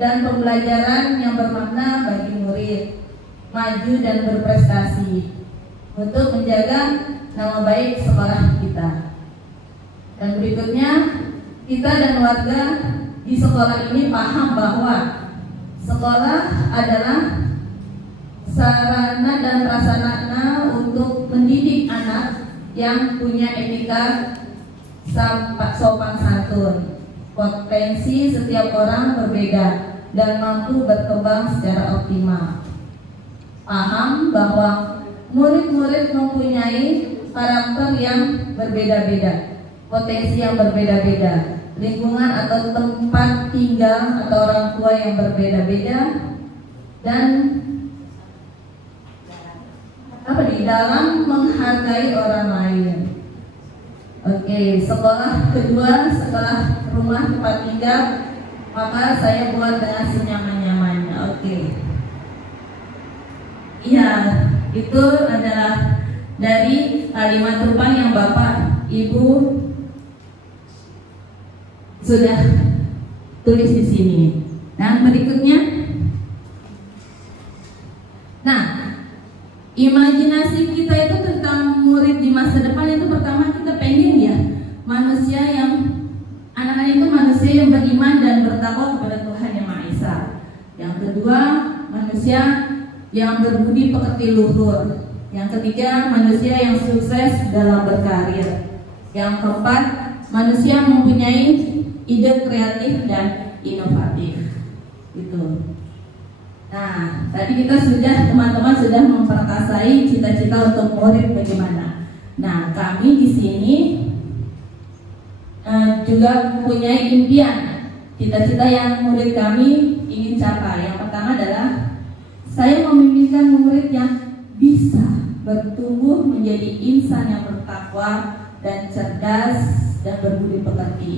dan pembelajaran yang bermakna bagi murid, maju dan berprestasi untuk menjaga nama baik sekolah kita. Dan berikutnya, kita dan warga di sekolah ini paham bahwa sekolah adalah sarana dan prasarana untuk mendidik anak yang punya etika sopan santun. Potensi setiap orang berbeda dan mampu berkembang secara optimal. Paham bahwa murid-murid mempunyai karakter yang berbeda-beda, potensi yang berbeda-beda, lingkungan atau tempat tinggal atau orang tua yang berbeda-beda, dan di dalam menghargai orang lain. Sekolah kedua, sekolah rumah tempat tinggal, maka saya buat dengan senyaman-nyamannya. Iya, itu adalah dari kalimat tumpang yang Bapak Ibu sudah tulis di sini. Nah, berikutnya, imajinasi kita itu tentang murid di masa depan itu pertama kita pengen ya manusia yang anak-anak itu manusia yang beriman dan bertakwa kepada Tuhan Yang Maha Esa. Yang kedua, manusia yang berbudi pekerti luhur. Yang ketiga, manusia yang sukses dalam berkarir. Yang keempat, manusia mempunyai ide kreatif dan inovatif. Gitu. Nah, tadi kita teman-teman sudah memperkasai cita-cita untuk murid bagaimana. Nah, kami di sini juga punya impian, cita-cita yang murid kami ingin capai. Yang pertama adalah saya memimpikan murid yang bisa bertumbuh menjadi insan yang bertakwa, dan cerdas dan berbudi pekerti.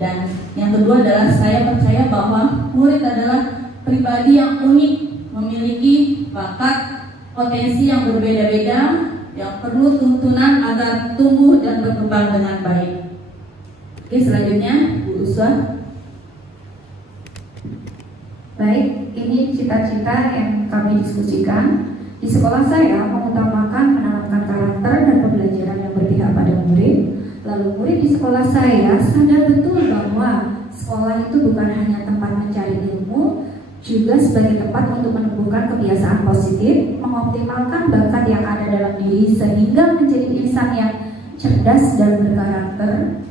Dan yang kedua adalah saya percaya bahwa murid adalah pribadi yang unik, memiliki bakat, potensi yang berbeda-beda, yang perlu tuntunan agar tumbuh dan berkembang dengan baik. Oke, selanjutnya Bu Uswa. Baik, ini cita-cita yang kami diskusikan. Di sekolah saya mengutamakan menanamkan karakter dan pembelajaran yang berpihak pada murid. Lalu murid di sekolah saya sadar betul bahwa sekolah itu bukan hanya tempat mencari ilmu, juga sebagai tempat untuk menumbuhkan kebiasaan positif, mengoptimalkan bakat yang ada dalam diri sehingga menjadi insan yang cerdas dan berkarakter.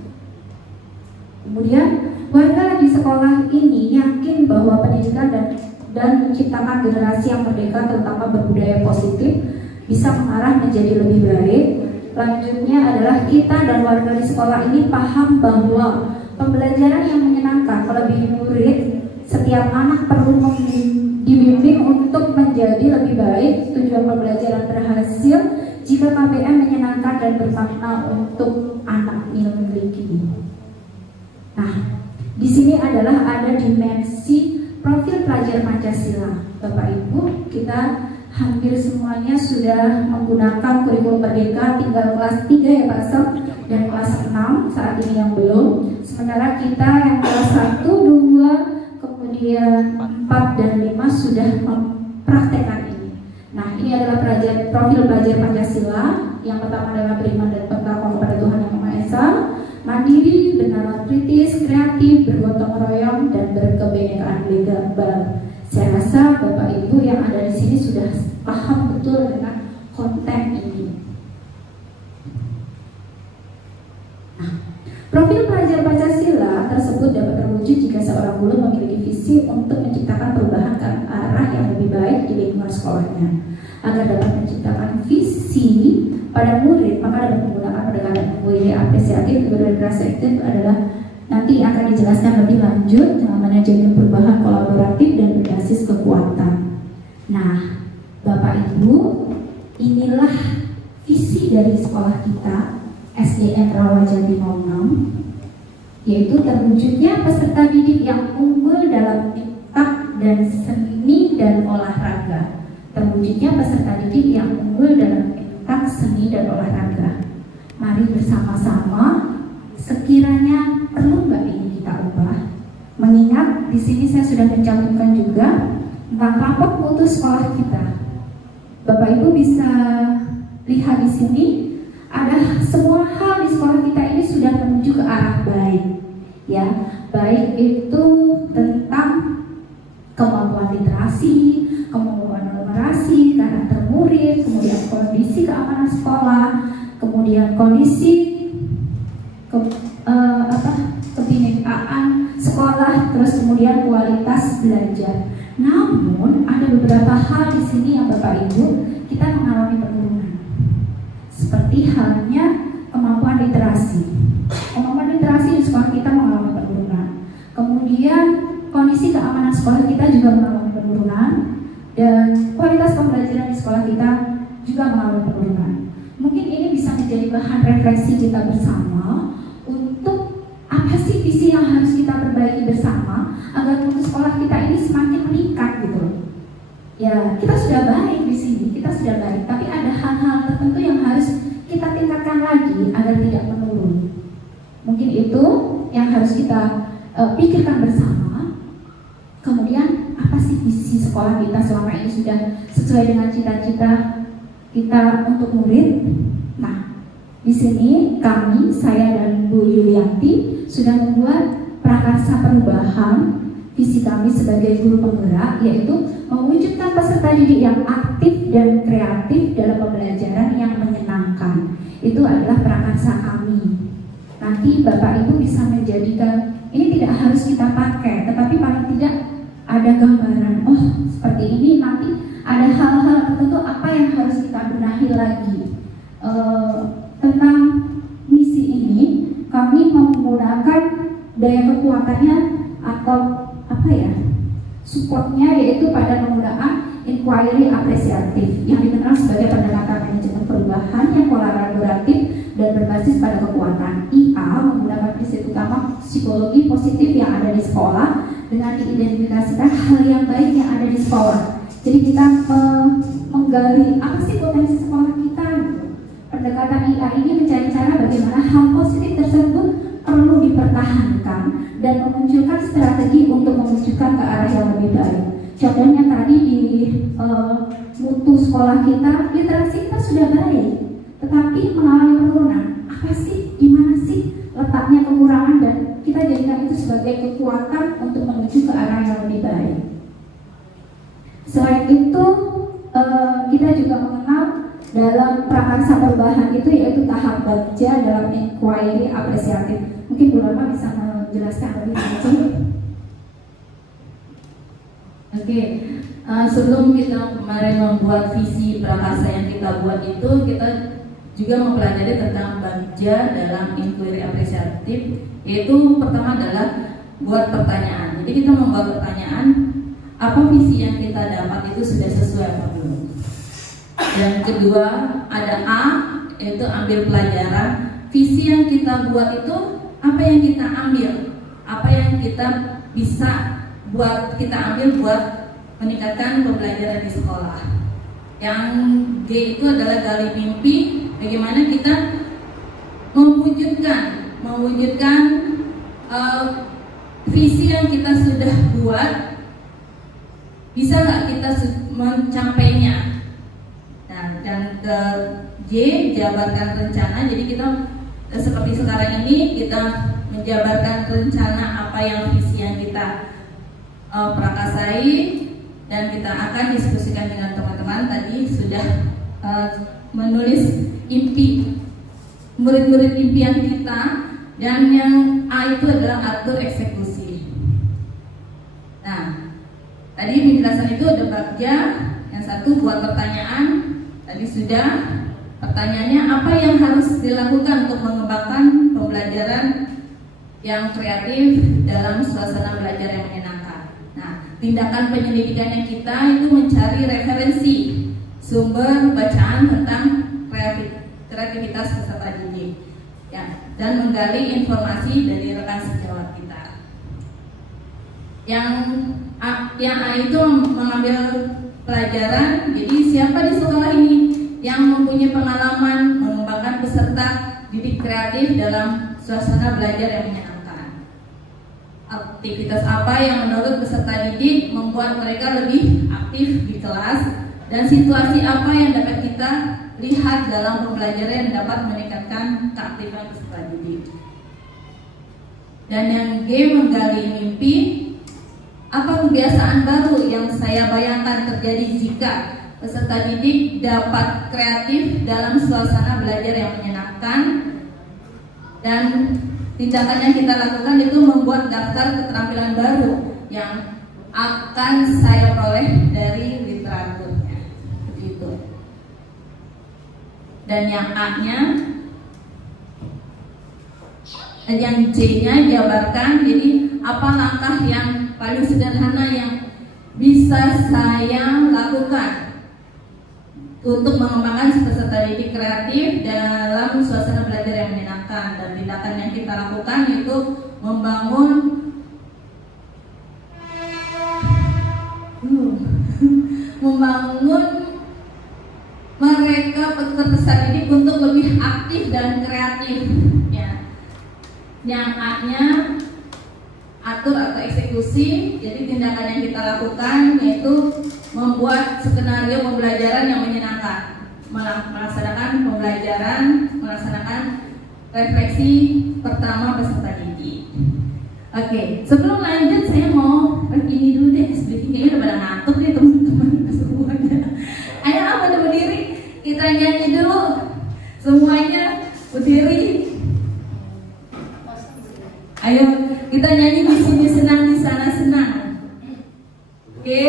Kemudian warga di sekolah ini yakin bahwa pendidikan dan menciptakan generasi yang merdeka terutama berbudaya positif bisa mengarah menjadi lebih baik. Selanjutnya adalah kita dan warga di sekolah ini paham bahwa pembelajaran yang menyenangkan melebihi murid. Setiap anak perlu dibimbing untuk menjadi lebih baik. Tujuan pembelajaran berhasil jika KBM menyenangkan dan bermakna untuk anak ini memiliki. Nah, di sini adalah ada dimensi profil pelajar Pancasila. Bapak Ibu, kita hampir semuanya sudah menggunakan kurikulum Merdeka, tinggal kelas 3 ya Pak Sob, dan kelas 6 saat ini yang belum. Sementara kita yang kelas 1, 2, kemudian 4 dan 5 sudah mempraktekkan ini. Nah, ini adalah profil pelajar Pancasila. Yang pertama adalah beriman dan bertakwa kepada Tuhan Yang Maha Esa, mandiri, bernalar kritis, kreatif, bergotong royong, dan berkebinekaan global. Saya rasa Bapak Ibu yang ada di sini sudah paham betul dengan konten ini. Nah, profil pelajar Pancasila tersebut dapat terwujud jika seorang guru memiliki visi untuk menciptakan perubahan ke arah yang lebih baik di lingkungan sekolahnya. Agar dapat menciptakan visi pada murid, maka dapat menggunakan pendekatan murid apresiatif dan restriktif adalah nanti akan dijelaskan lebih lanjut dengan manajemen perubahan kolaboratif dan berbasis kekuatan. Nah, Bapak Ibu, inilah visi dari sekolah kita SDN Rawajati 06, yaitu terwujudnya peserta didik yang unggul dalam tiktok dan seni dan olahraga. Terwujudnya peserta didik yang unggul dalam tiktok, seni dan olahraga. Mari bersama-sama, sekiranya perlu nggak ini kita ubah? Mengingat di sini saya sudah mencantumkan juga tentang rapor mutu sekolah kita. Bapak Ibu bisa lihat di sini ada semua hal di sekolah kita ini sudah menuju ke arah baik, ya. Baik itu tentang kemampuan literasi, kemampuan numerasi, karakter murid, kemudian kondisi keamanan sekolah, kemudian kondisi kebinekaan sekolah, terus kemudian kualitas belajar. Namun ada beberapa hal di sini yang Bapak Ibu kita mengalami penurunan. Seperti halnya kemampuan literasi. Kemampuan literasi di sekolah kita mengalami penurunan. Kemudian kondisi keamanan sekolah kita juga mengalami penurunan, dan kualitas pembelajaran di sekolah kita juga mengalami penurunan. Mungkin ini bisa menjadi bahan refleksi kita bersama untuk apa sih visi yang harus kita perbaiki bersama agar mutu sekolah kita ini semakin meningkat gitu. Ya, kita sudah baik di sini, kita sudah baik, tapi ada hal-hal tertentu yang harus kita tingkatkan lagi agar tidak menurun. Mungkin itu yang harus kita pikirkan bersama. Kemudian apa sih visi sekolah kita selama ini sudah sesuai dengan cita-cita kita untuk murid? Nah, di sini kami, saya dan Bu Yulianti sudah membuat prakarsa perubahan visi kami sebagai guru penggerak, yaitu mewujudkan peserta didik yang aktif dan kreatif dalam pembelajaran yang menyenangkan. Itu adalah prakarsa kami. Nanti Bapak Ibu bisa menjadikan, ini tidak harus kita pakai, tetapi paling tidak ada gambaran, oh seperti ini, nanti ada hal-hal tertentu apa yang harus kita benahi lagi. Tentang misi ini kami menggunakan daya kekuatannya atau supportnya, yaitu pada penggunaan inquiry apresiatif yang dikenal sebagai pendekatan manajemen perubahan yang kolaboratif dan berbasis berbasis pada kekuatan. IA menggunakan prinsip utama psikologi positif yang ada di sekolah dengan diidentifikasikan hal yang baik yang ada di sekolah. Jadi kita menggali apa sih potensi sekolah kita. Pendekatan IA ini mencari cara bagaimana hal positif tersebut perlu dipertahankan dan memunculkan strategi untuk mewujudkan ke arah yang lebih baik. Contohnya tadi di mutu sekolah kita, literasi kita sudah baik, tetapi mengalami penurunan. Apa sih, gimana sih letaknya kekurangan, dan kita jadikan itu sebagai kekuatan untuk menuju ke arah yang lebih baik. Selain itu, kita juga mengenal dalam prakarsa perubahan itu yaitu tahap bagja dalam inquiry apresiatif. Mungkin Bu Rama bisa menjelaskan lebih lanjut. Oke, sebelum kita kemarin membuat visi prakarsa yang kita buat itu, kita juga mempelajari tentang bagja dalam inquiry apresiatif, yaitu pertama adalah buat pertanyaan. Jadi kita membuat pertanyaan, apa visi yang kita dapat itu sudah sesuai apa belum. Dan kedua ada A, yaitu ambil pelajaran. Visi yang kita buat itu apa yang kita ambil, apa yang kita bisa buat kita ambil buat meningkatkan pembelajaran di sekolah. Yang G itu adalah gali mimpi, bagaimana kita mewujudkan visi yang kita sudah buat, bisa nggak kita mencapainya. Nah, dan ke J, jabarkan rencana. Jadi kita seperti sekarang ini kita menjabarkan rencana apa yang visi yang kita prakasai, dan kita akan diskusikan dengan teman-teman. Tadi sudah menulis impi, murid-murid impian kita, dan yang A itu adalah atur eksekusi. Nah, tadi penjelasan itu ada bagja, yang satu buat pertanyaan. Tadi sudah, pertanyaannya apa yang harus dilakukan untuk mengembangkan pembelajaran yang kreatif dalam suasana belajar yang menyenangkan. Nah, tindakan penyelidikannya kita itu mencari referensi sumber bacaan tentang kreativitas peserta didik, ya, dan menggali informasi dari rekan sejawat kita. Yang A itu mengambil pelajaran. Jadi siapa di sekolah ini yang mempunyai pengalaman mengembangkan peserta didik kreatif dalam suasana belajar yang menyenangkan? Aktivitas apa yang menurut peserta didik membuat mereka lebih aktif di kelas, dan situasi apa yang dapat kita lihat dalam pembelajaran yang dapat meningkatkan keaktifan peserta didik. Dan yang G, menggali mimpi. Apa kebiasaan baru yang saya bayangkan terjadi jika peserta didik dapat kreatif dalam suasana belajar yang menyenangkan? Dan tindakan yang kita lakukan itu membuat daftar keterampilan baru yang akan saya peroleh dari literaturnya. Seperti itu. Dan yang A-nya, yang C-nya jabarkan. Jadi apa langkah yang paling sederhana yang bisa saya lakukan untuk mengembangkan peserta didik kreatif dalam suasana belajar yang menyenangkan. Dan tindakan yang kita lakukan itu membangun mereka peserta didik untuk lebih aktif dan kreatif, ya. Yang A-nya atur atau eksekusi. Jadi tindakan yang kita lakukan yaitu membuat skenario pembelajaran yang menyenangkan, melaksanakan pembelajaran, melaksanakan refleksi pertama peserta didik. Oke, sebelum lanjut saya mau begini dulu deh, kayaknya udah pada ngantuk nih teman-teman semuanya. Ayo pada berdiri, kita nyanyi dulu semuanya berdiri. Ayo kita nyanyi di sini senang, di sana senang. Oke?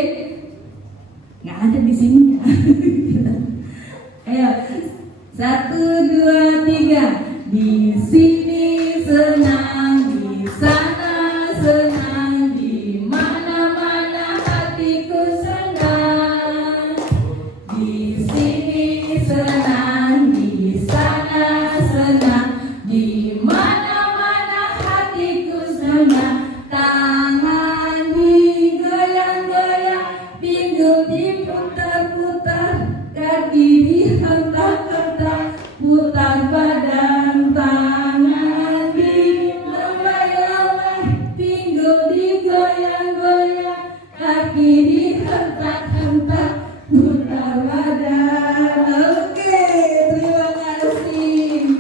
Nggak ada di sini ya. Ayo, 1, 2, 3. Di sini senang, di sana senang, di mana-mana hatiku senang. Di sini senang, di sana senang. diputar-putar, kaki dihentak-hentak, putar badan, tangan dilemai-lemai, pinggul digoyang-goyang, kaki dihentak-hentak, putar badan. Oke, terima kasih.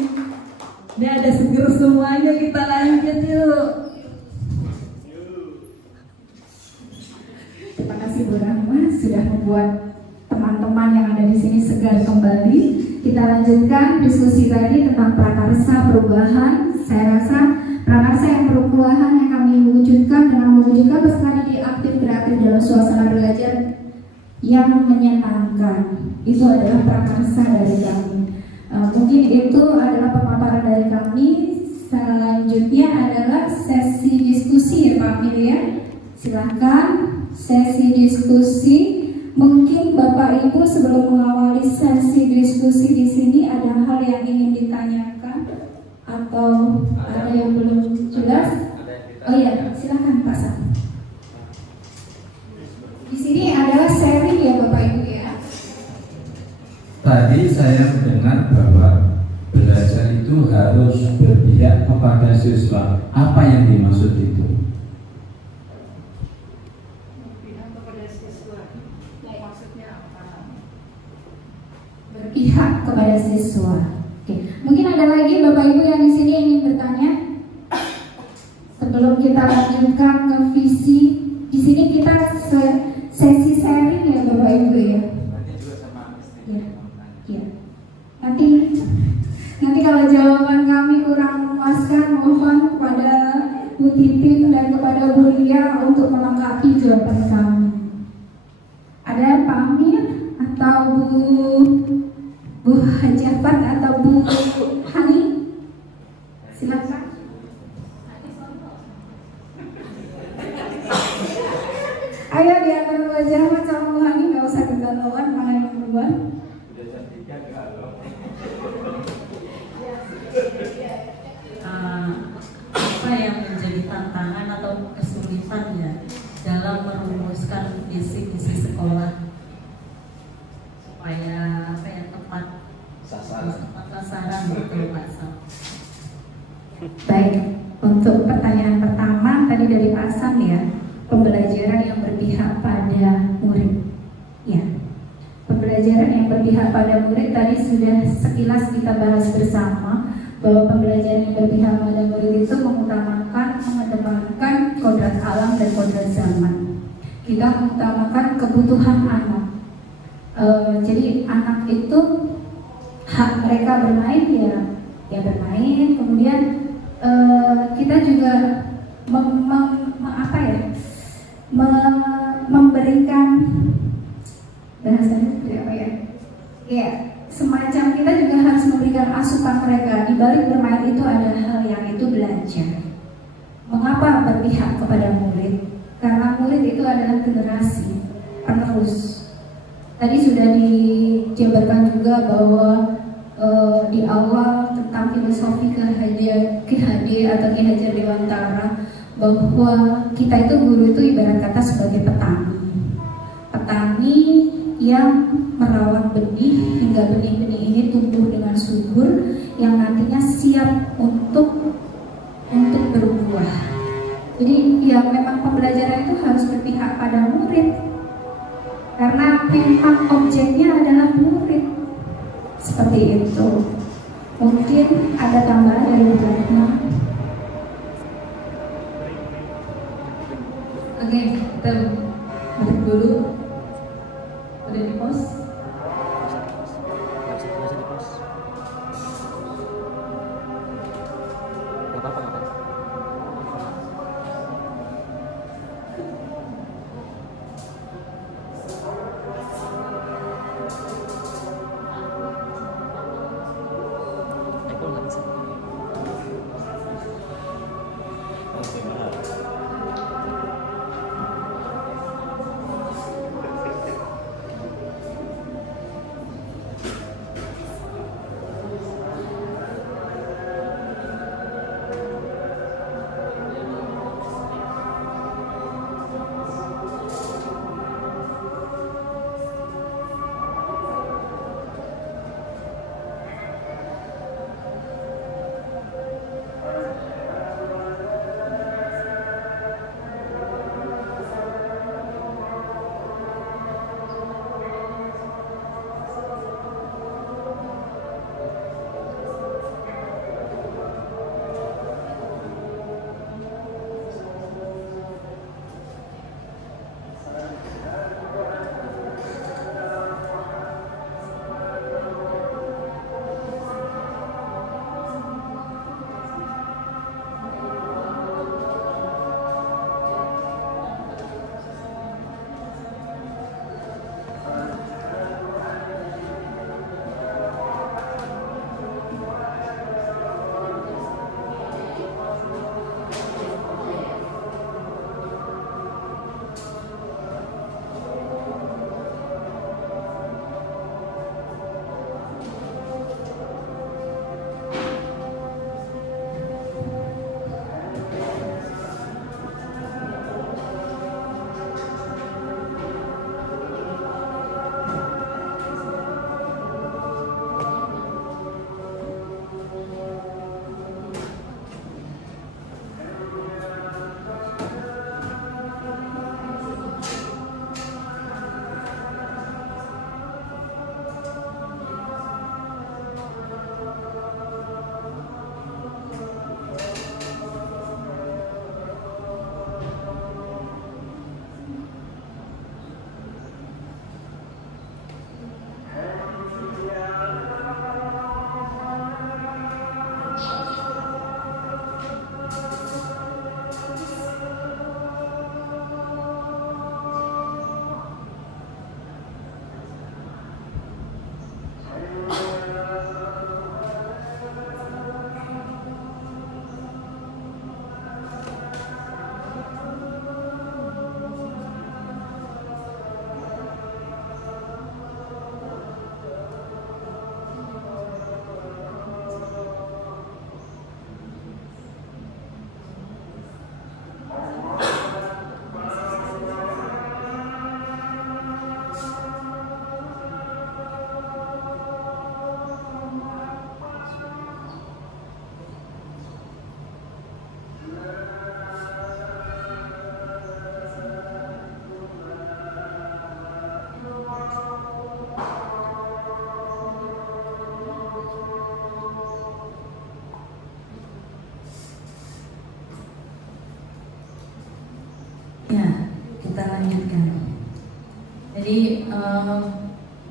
Ini ada seger semuanya, kita lanjut yuk. Terima kasih Bu Rahma sudah membuat teman-teman yang ada di sini segar kembali. Kita lanjutkan diskusi tadi tentang prakarsa perubahan. Saya rasa prakarsa yang perubahan yang kami wujudkan dengan mewujudkan peserta didik aktif kreatif dalam suasana belajar yang menyenangkan. Itu adalah prakarsa dari kami. Mungkin itu adalah pemaparan dari kami. Selanjutnya adalah sesi diskusi ya Pak Amir ya. Silahkan sesi diskusi. Mungkin Bapak Ibu sebelum mengawali sesi diskusi di sini ada hal yang ingin ditanyakan atau ada yang belum jelas? Oh iya, silahkan Pak Sam. Di sini adalah sharing ya Bapak Ibu ya. Tadi saya mendengar bahwa belajar itu harus berpihak kepada siswa. Apa yang dimaksud itu? Berpihak kepada siswa. Oke. Mungkin ada lagi Bapak Ibu yang di sini ingin bertanya sebelum kita lanjutkan ke visi. Di sini kita sesi sharing ya Bapak Ibu ya. Ya. Nanti kalau jawaban kami kurang memuaskan, mohon kepada Bu Titin dan kepada Bu Lia untuk melengkapi jawaban kami. Ada Pak Amir atau Bu Hajafat atau Bu Hani? Silakan. Ayo diantar Bu Hajafat sama Bu Hani, nggak usah kegalauan mana yang duluan. Apa yang menjadi tantangan atau kesulitan ya dalam merumuskan visi-visi sekolah supaya tepat sasaran betul Pak Sam. Baik, untuk pertanyaan pertama tadi dari Pak Sam ya, pembelajaran yang berpihak pada murid. Ya, pembelajaran yang berpihak pada murid tadi sudah sekilas kita bahas bersama bahwa pembelajaran yang berpihak pada murid itu mengedepankan kodrat alam dan kodrat zaman. Kita mengutamakan kebutuhan anak. Jadi anak itu hak mereka bermain ya bermain. Kemudian kita juga memberikan bahasanya seperti apa ya? Ya, semacam kita juga harus memberikan asupan mereka. Di balik bermain itu ada hal yang itu belajar. Mengapa berpihak kepada murid? Karena murid itu adalah generasi penerus. Tadi sudah dijabarkan juga bahwa di awal tentang filosofi KHD atau Ki Hajar Dewantara bahwa kita itu guru itu ibarat kata sebagai petani yang merawat benih hingga benih-benih ini tumbuh dengan subur yang nantinya siap untuk berbuah. Jadi ya memang pembelajaran itu harus berpihak pada murid karena memang objeknya adalah murid. Seperti itu. Mungkin ada tambahan dari Bu Rahma. Oke, kita break dulu. Udah di pos.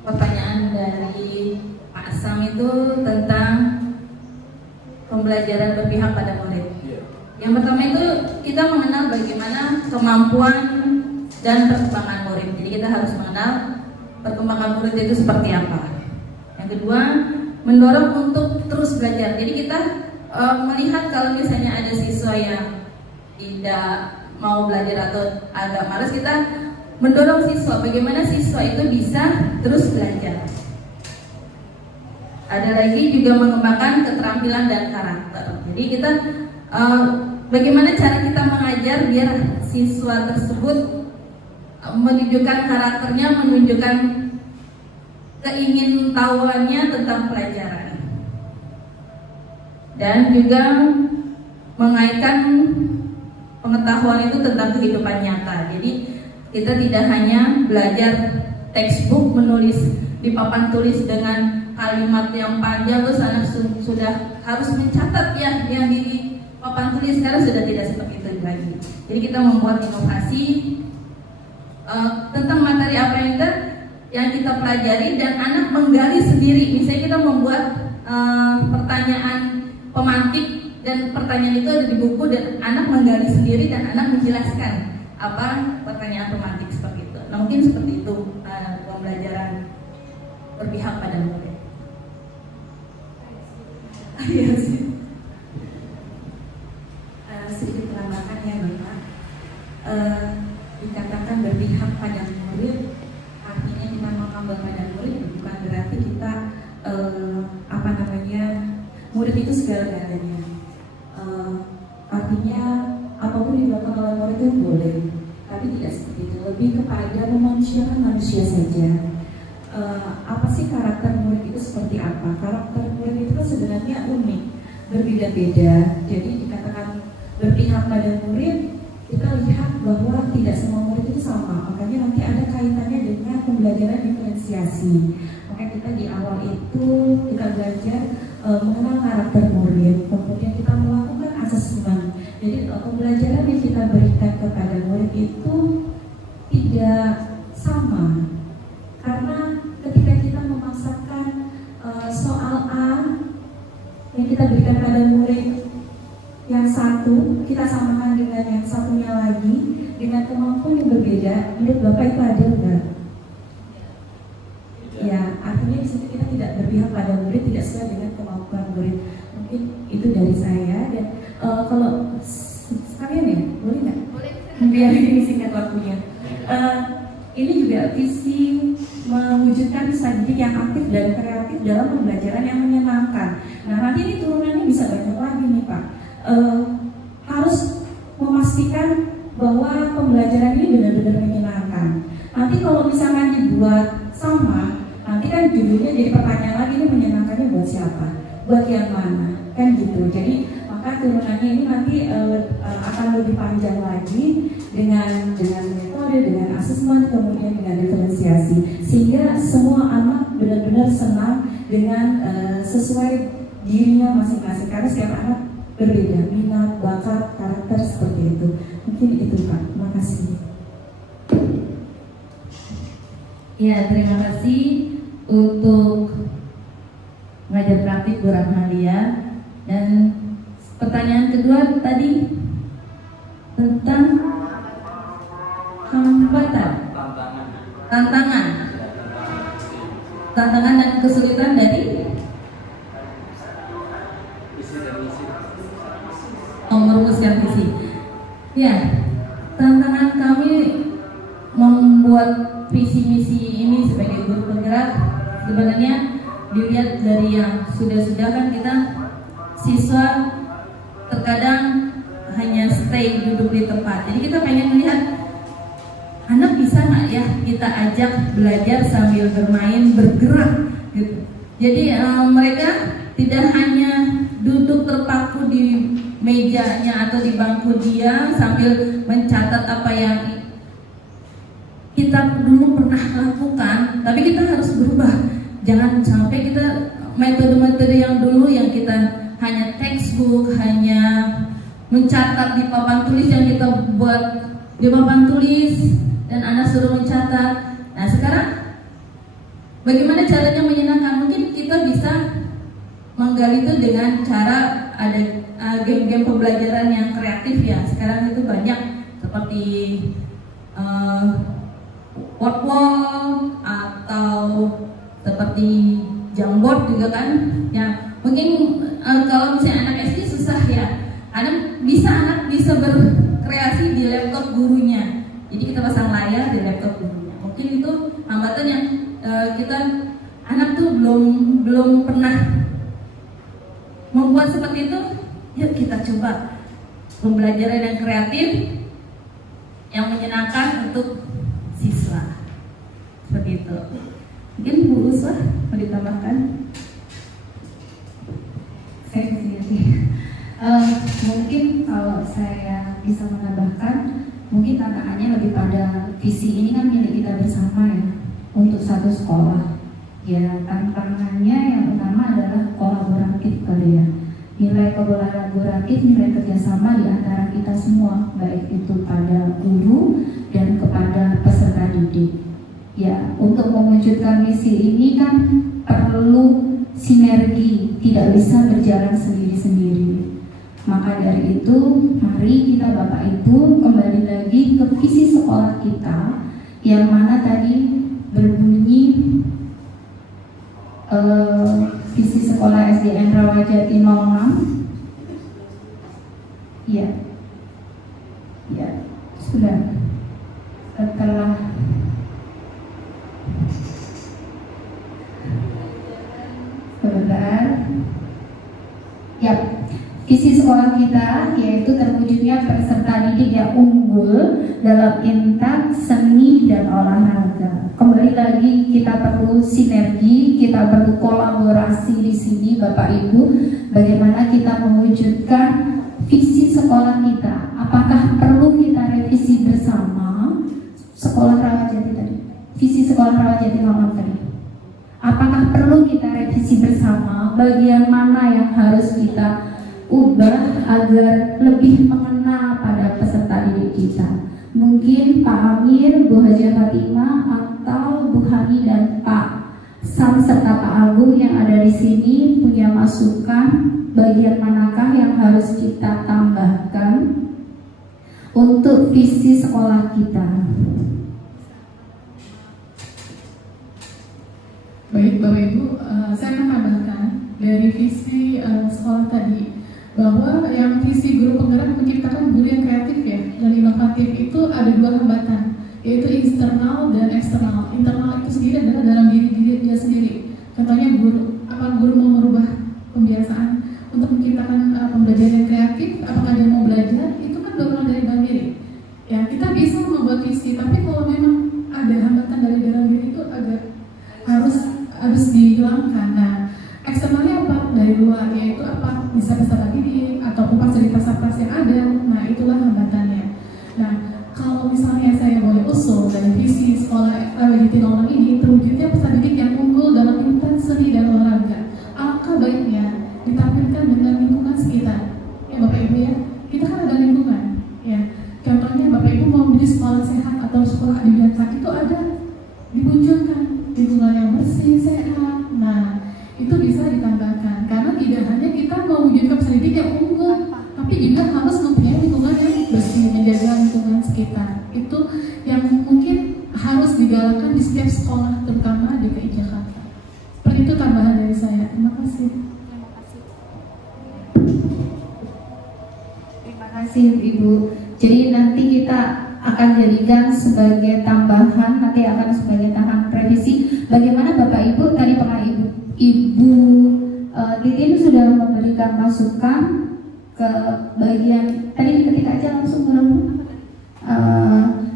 pertanyaan dari Pak Sam itu tentang pembelajaran berpihak pada murid. Yang pertama itu kita mengenal bagaimana kemampuan dan perkembangan murid. Jadi kita harus mengenal perkembangan murid itu seperti apa. Yang kedua, mendorong untuk terus belajar. Jadi kita melihat kalau misalnya ada siswa yang tidak mau belajar atau agak malas, kita mendorong siswa bagaimana siswa itu bisa terus belajar. Ada lagi juga mengembangkan keterampilan dan karakter. Jadi kita bagaimana cara kita mengajar biar siswa tersebut menunjukkan karakternya, menunjukkan keingintahuannya tentang pelajaran, dan juga mengaitkan pengetahuan itu tentang kehidupan nyata. Jadi kita tidak hanya belajar textbook, menulis di papan tulis dengan kalimat yang panjang terus anak sudah harus mencatat ya yang di papan tulis. Sekarang sudah tidak seperti itu lagi. Jadi kita membuat inovasi tentang materi apa yang kita pelajari, dan anak menggali sendiri. Misalnya kita membuat pertanyaan pemantik, dan pertanyaan itu ada di buku, dan anak menggali sendiri dan anak menjelaskan apa pertanyaan pemantik seperti itu. Nah, mungkin seperti itu pembelajaran berpihak pada murid. Iya sih. Sedikit penambahkan ya Bapak. Dikatakan berpihak pada murid, artinya kita mengambil pada murid bukan berarti kita murid itu segala-galanya. Artinya apapun yang dilakukan oleh murid itu boleh, tapi tidak seperti itu. Lebih kepada memanusiakan manusia saja. Apa sih karakter murid itu seperti apa? Karakter murid itu kan sebenarnya unik, berbeda-beda. Jadi dikatakan berpihak pada murid, kita lihat bahwa tidak semua murid itu sama. Makanya nanti ada kaitannya dengan pembelajaran diferensiasi. Makanya kita di awal itu kita belajar mengenal karakter murid, kemudian kita melakukan asesmen. Jadi pembelajaran yang kita berikan kepada murid itu tidak sama, karena ketika kita memaksakan soal A yang kita berikan pada murid yang satu, kita samakan dengan yang satunya lagi dengan kemampuan yang berbeda, menurut Bapak itu adil enggak? Ya, artinya di situ kita tidak berpihak pada murid, tidak sesuai dengan kemampuan murid. Mungkin itu dari saya. Dan kalau sekalian ya, boleh nggak? Boleh. Biar ini singkat waktunya. Ini juga visi mewujudkan siswa didik yang aktif dan kreatif dalam pembelajaran yang menyenangkan. Nah, nanti ini turunannya bisa banyak lagi nih Pak. Harus memastikan bahwa pembelajaran ini benar-benar menyenangkan. Nanti kalau misalkan dibuat sama, nanti kan judulnya jadi pertanyaan lagi, ini menyenangkannya buat siapa? Buat yang mana? Kan gitu. Jadi maka turunannya ini nanti akan lebih panjang lagi dengan metode, dengan asesmen, kemudian dengan diferensiasi, sehingga semua anak benar-benar senang dengan sesuai dirinya masing-masing, karena setiap anak berbeda, minat, bakat, karakter seperti itu. Mungkin itu Pak. Terima kasih. Ya, terima kasih untuk mengajar praktik Bu Rahmalia. Dan pertanyaan kedua tadi tentang hambatan, tantangan dan kesulitan dari merumuskan visi. Ya, tantangan kami membuat visi misi ini sebagai guru penggerak sebenarnya dilihat dari yang sudah kan kita siswa terkadang hanya stay duduk di tempat. Jadi kita pengen melihat anak bisa nggak ya kita ajak belajar sambil bermain, bergerak gitu. Jadi mereka tidak hanya duduk terpaku di mejanya atau di bangku dia sambil mencatat apa yang kita dulu pernah lakukan, tapi kita harus berubah. Jangan sampai kita metode-metode yang dulu yang kita hanya textbook, hanya mencatat di papan tulis yang kita buat di papan tulis dan anak suruh mencatat. Nah sekarang Bagaimana caranya menyenangkan? Mungkin kita bisa menggali itu dengan cara ada game-game pembelajaran yang kreatif ya. Sekarang itu banyak seperti word wall atau seperti jamboard juga kan. Ya, mungkin kalau misalnya anak SD susah ya. Anak bisa berkreasi di laptop gurunya. Jadi kita pasang layar di laptop gurunya. Mungkin itu hambatan yang kita anak tuh belum pernah membuat seperti itu. Yuk kita coba pembelajaran yang kreatif, yang menyenangkan untuk siswa. Seperti itu. Mungkin Bu Uswah mau ditambahkan? Saya mungkin kalau saya bisa menambahkan, mungkin tantangannya lebih pada visi ini kan milik kita bersama ya, untuk satu sekolah. Ya, tantangannya yang utama adalah kolaboratif kali ya. Nilai kolaboratif, nilai kerjasama di antara kita semua, baik itu pada guru dan kepada peserta didik. Ya, untuk mewujudkan misi ini kan perlu sinergi, tidak bisa berjalan sendiri-sendiri. Maka dari itu, mari kita Bapak Ibu kembali lagi ke visi sekolah kita, yang mana tadi berbunyi visi sekolah SDN Rawajati 06. Ya, sudah. Setelah visi sekolah kita yaitu terwujudnya peserta didik yang unggul dalam intan, seni, dan olahraga. Kembali lagi kita perlu sinergi, kita perlu kolaborasi di sini Bapak Ibu. Bagaimana kita mewujudkan visi sekolah kita? Apakah perlu kita revisi bersama sekolah Rawajati tadi? Visi sekolah Rawajati 06 tadi. Apakah perlu kita revisi bersama? Bagian mana yang harus kita ubah agar lebih mengena pada peserta didik kita? Mungkin Pak Amir, Bu Haja Fatimah, atau Bu Hani dan Pak Sam serta Pak Agung yang ada di sini punya masukan bagian manakah yang harus kita tambahkan untuk visi sekolah kita? Baik Bapak Ibu, saya menambahkan dari visi sekolah tadi bahwa yang visi guru penggerak menciptakan guru yang kreatif ya dan inovatif itu ada dua hambatan, yaitu internal dan eksternal. Internal itu sendiri adalah dalam diri dia sendiri. Contohnya guru mau merubah kebiasaan untuk menciptakan pembelajaran yang kreatif, apakah dia mau belajar, itu kan dorongan dari dalam diri. Ya, kita bisa membuat visi, tapi kalau memang ada hambatan dari dalam diri itu agak harus dihilangkan. Nah, eksternalnya apa? Dari luar, yaitu apa? Bisa peserta didik ataupun fasilitas yang ada. Nah, itulah hambatannya. Nah, kalau misalnya saya boleh usul dari visi sekolah Rawajati 06 ini, terwujudnya peserta didik yang unggul dalam intan, seni, dan olahraga. Alangkah baiknya ditampilkan dengan lingkungan sekitar. Ya Bapak Ibu ya, kita kan ada lingkungan. Ya, contohnya Bapak Ibu mau menjadi sekolah sehat atau sekolah adilan itu ada dimunculkan lingkungan yang bersih, sehat. Nah, itu bisa ditambahkan karena tidak hanya kita mewujudkan peserta didik yang unggul, tapi juga harus mempunyai lingkungan yang bersih, menjaga lingkungan sekitar. Itu yang mungkin harus digalakkan di setiap sekolah, terutama DKI Jakarta. Seperti itu tambahan dari saya. Terima kasih. Terima kasih Ibu. Jadi nanti kita akan jadikan sebagai tambahan, nanti akan sebagai tambahan revisi. Bagaimana Bapak Ibu tadi Pak Ibu Titin sudah memberikan masukan ke bagian tadi ketik aja langsung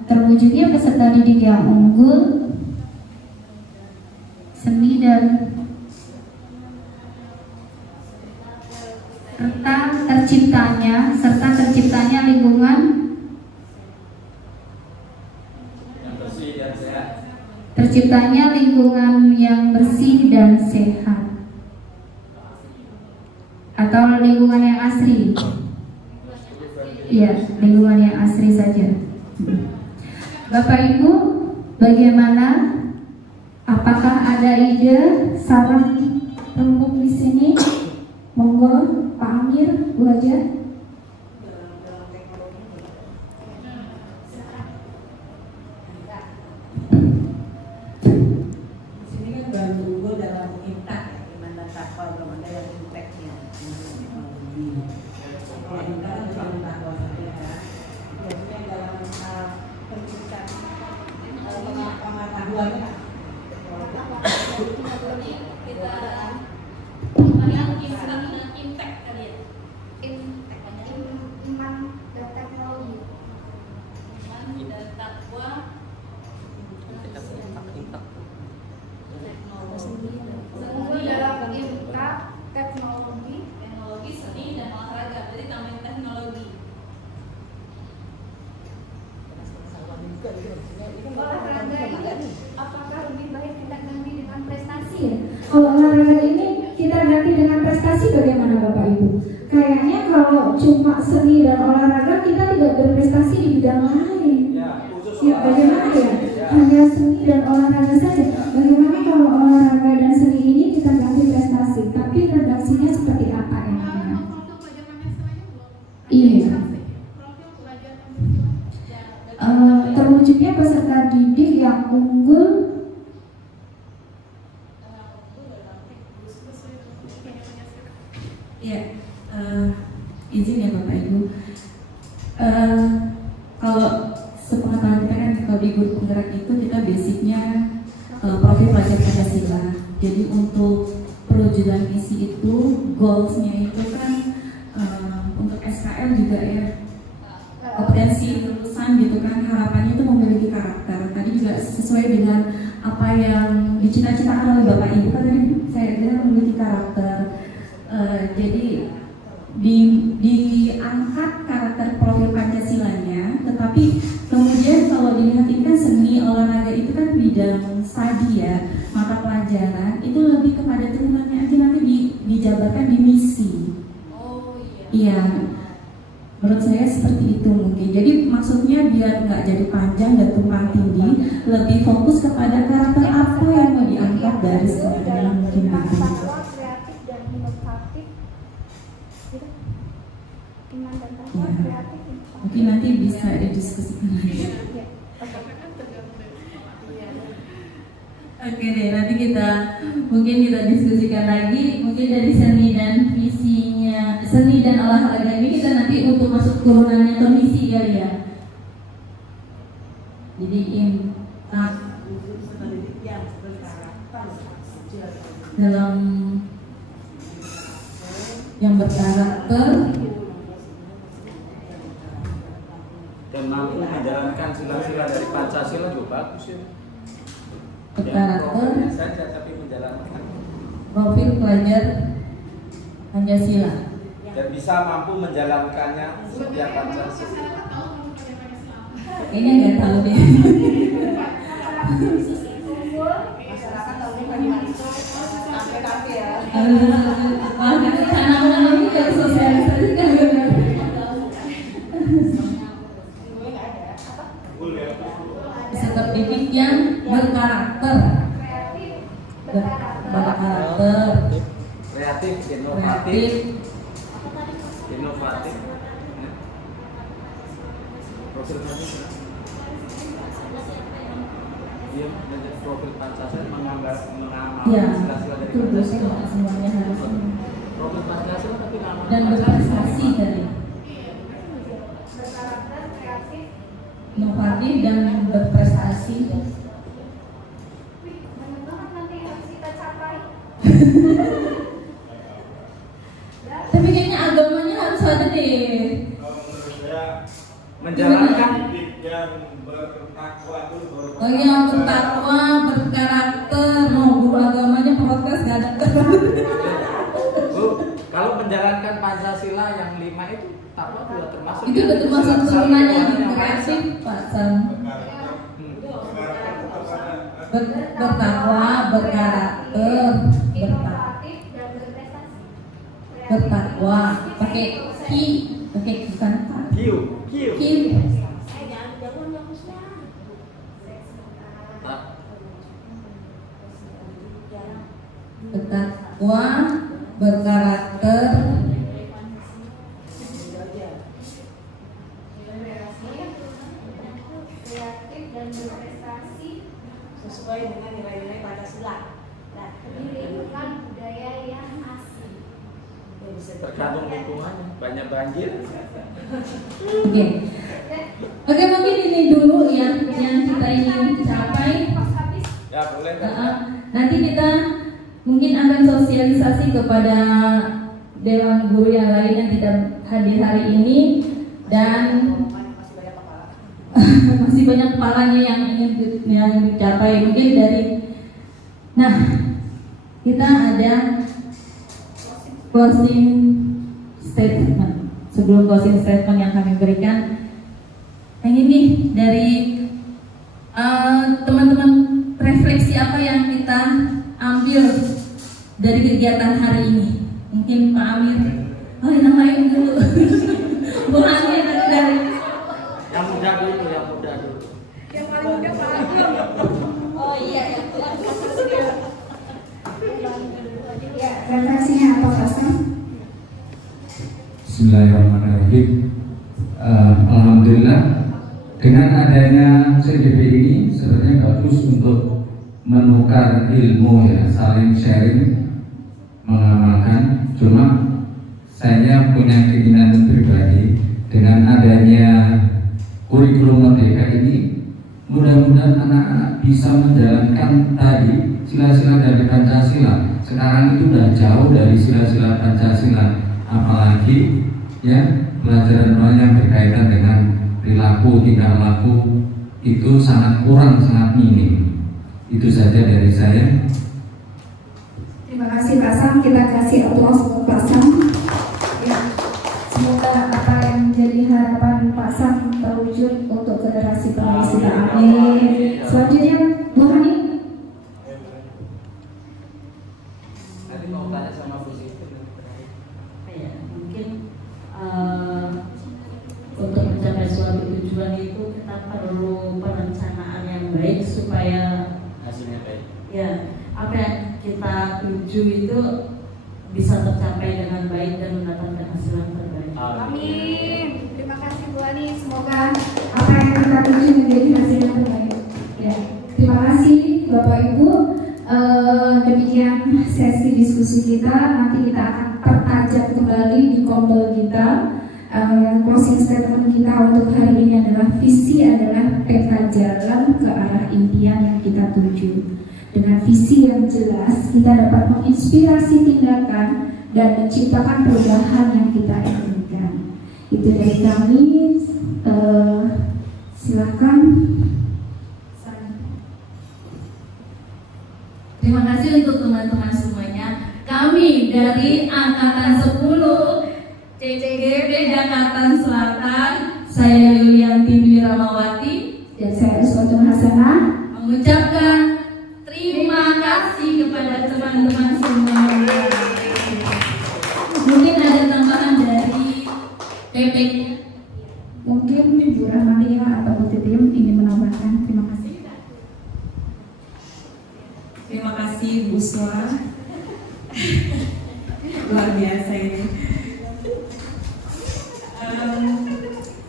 terwujudnya peserta didik yang unggul, seni dan serta terciptanya lingkungan yang bersih dan sehat. Terciptanya lingkungan yang bersih dan sehat atau lingkungan yang asri. Iya, lingkungan yang asri saja. Bapak Ibu, bagaimana? Apakah ada ada ide saran untuk di sini? Monggo Pak Amir, Bu Haja. Di sini kan baru unggul dalam intak, gimana takwa belum ada yang intaknya. Biasanya dalam pendidikan pengetahuannya teknologi, seni dan olahraga. Berarti tambahin teknologi. Olahraga ini apakah lebih baik kita ganti dengan prestasi ya? Kalau olahraga ini kita ganti dengan prestasi bagaimana Bapak Ibu? Kayaknya kalau cuma seni dan olahraga kita tidak berprestasi di bidang lain. Ya, bagaimana ya? Hanya seni dan olahraga saja. Bagaimana kalau olahraga dan seni ini kita ganti prestasi? Tapi redaksinya seperti apa enaknya? Iya. Terwujudnya peserta didik yang unggul. Iya, izin ya Bapak Ibu. Kalau sepengetahuan kita kan kalau di guru penggerak itu kita basicnya profil pelajar Pancasila. Jadi untuk perwujudan misi itu goalsnya itu kan untuk SKL juga ya, kompetensi lulusan gitu kan, harapannya itu memiliki karakter. Tadi juga sesuai dengan apa yang dicita-citakan oleh Bapak Ibu kan, tadi saya bilang memiliki karakter. Jadi diangkat karakter profil Pancasilanya, tetapi kemudian kalau dilihat ini kan seni olahraga itu kan bidang studi ya, mata pelajaran itu lebih kepada turunannya aja nanti dijabarkan di misi. Oh iya. Menurut saya seperti itu mungkin. Jadi maksudnya biar nggak jadi panjang dan tumpang tindih, lebih fokus kepada karakter apa yang mau diangkat dari sekolah yang mungkin itu. Kreatif dan inovatif. Iman dan takwa, kreatif, inovatif. Mungkin nanti bisa didiskusikan lagi. Oke deh, nanti kita diskusikan lagi. Mungkin dari seni dan visinya, seni dan olahraga ini kita nanti untuk masuk turunannya atau misi kali ya. Jadi dalam yang berkarakter dan mampu menjalankan sila-sila dari Pancasila juga bagus ya. berkarakter Saja tapi menjalankan profil pelajar Pancasila dan bisa mampu menjalankannya setiap Pancasila. ini nggak tahu deh. masyarakat tahu bagaimana itu sampai kafe ya. Anak-anak ini dari sosialisasi kan benar. Seperti didik yang berkarakter, berkarakter, Kreatif, kreatif, inovatif. Profil Pancasila. Dia menjadi profil Pancasila mengamalkan ya sila-sila dari itu dosen semuanya harus profil Pancasila tapi mengamalkan dan berprestasi tadi, Berkarakter, kreatif. inovatif dan berprestasi. Banyak banget nanti yang harus kita capai. Tapi kayaknya agamanya harus ada deh. menjalankan yang bertakwa dulu baru. Oh iya, bertakwa, berkarakter. Mau guru agamanya protes gak ada. Bu, kalau menjalankan Pancasila yang 5 itu takwa sudah termasuk. Itu udah termasuk turunannya kreatif, Pak Sam. Bertakwa, berkarakter, Inovatif dan berprestasi. bertakwa. Pakai ki, pakai bukan pak. Kiu. Ki. bertakwa, berkarakter, kreatif dan berprestasi sesuai dengan nilai-nilai Pancasila. Nah, meninggikan budaya yang asli. Tergantung lingkungan, banyak banjir. Oke, mungkin ini dulu yang kita ingin capai. Ya boleh. Nanti kita mungkin akan sosialisasi kepada dewan guru yang lain yang tidak hadir hari ini, dan masih banyak kepalanya yang ingin dicapai. Mungkin dari, nah kita ada closing statement. Sebelum closing statement yang kami berikan, yang ini dari teman-teman, refleksi apa yang kita ambil dari kegiatan hari ini. Mungkin Pak Amir, yang lain dulu. Bu Amir dari Yang muda dulu. yang paling muda Pak Agil. Oh iya, yang Ya, refleksinya apa Pak Sam? Bismillahirrahmanirrahim. Alhamdulillah, dengan adanya CGP ini sebenarnya bagus untuk menukar ilmu, ya, saling sharing, mengamalkan. Cuma saya punya keinginan pribadi, dengan adanya kurikulum merdeka ini, mudah-mudahan anak-anak bisa menjalankan tadi sila-sila dari Pancasila. Sekarang itu sudah jauh dari sila-sila Pancasila, apalagi ya pelajaran yang berkaitan dengan perilaku, tingkah laku itu sangat kurang, sangat minim. Itu saja dari saya. Terima kasih Pak Sam, kita kasih aplaus untuk Pak Sam. Ya, semoga apa yang menjadi harapan Pak Sam terwujud untuk generasi penerus kita. Amin. Selanjutnya Bu Hani. Tadi mau tanya sama Bu Siti. Ya, mungkin untuk mencapai suatu tujuan itu kita perlu perencanaan yang baik supaya Hasilnya baik. ya apa yang kita tuju itu bisa tercapai dengan baik dan mendatangkan hasil yang terbaik. Amin. Terima kasih Bu Ani. Semoga apa yang kita tuju menjadi hasil yang terbaik. Ya. Terima kasih Bapak Ibu. Demikian sesi diskusi kita. Nanti kita akan pertajam kembali di kompel kita. Closing statement kita untuk hari ini adalah visi adalah peta jalan ke arah impian yang kita tuju. Dengan visi yang jelas, kita dapat menginspirasi tindakan dan menciptakan perubahan yang kita inginkan. Itu dari kami. Silakan. Terima kasih untuk teman-teman semuanya. Kami dari Angkatan 10 CCGP Jakarta Selatan, saya Yulianti Dwi Ramawati Dan saya Uswatun Hasanah mengucapkan terima kasih kepada teman-teman semua. Mungkin ada tambahan dari PP. Mungkin Bu Rahmatina atau Bu Titim ingin menambahkan. Terima kasih. Terima kasih Bu Swa. Luar biasa ini.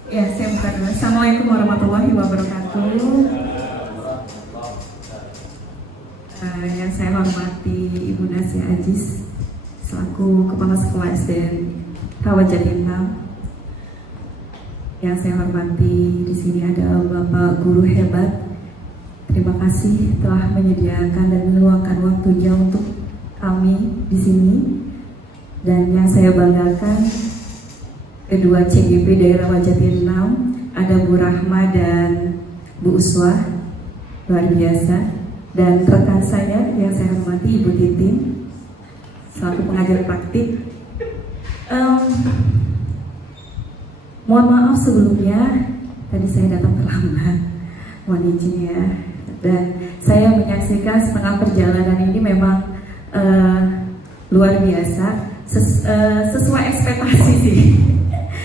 Ya, saya buka dulu. Assalamualaikum warahmatullahi wabarakatuh. Yang saya hormati Ibu Nasya Aziz selaku Kepala Sekolah SDN Rawajatinang. Yang saya hormati di sini adalah Bapak Guru hebat. Terima kasih telah menyediakan dan meluangkan waktunya untuk kami di sini. Dan yang saya banggakan, kedua CGP daerah Wajatinam, ada Bu Rahma dan Bu Uswah, luar biasa. Dan rekan saya yang saya hormati Ibu Titin selaku pengajar praktik. Mohon maaf sebelumnya, tadi saya datang terlambat, mohon izin ya. Dan saya menyaksikan setengah perjalanan ini memang luar biasa, sesuai ekspektasi sih.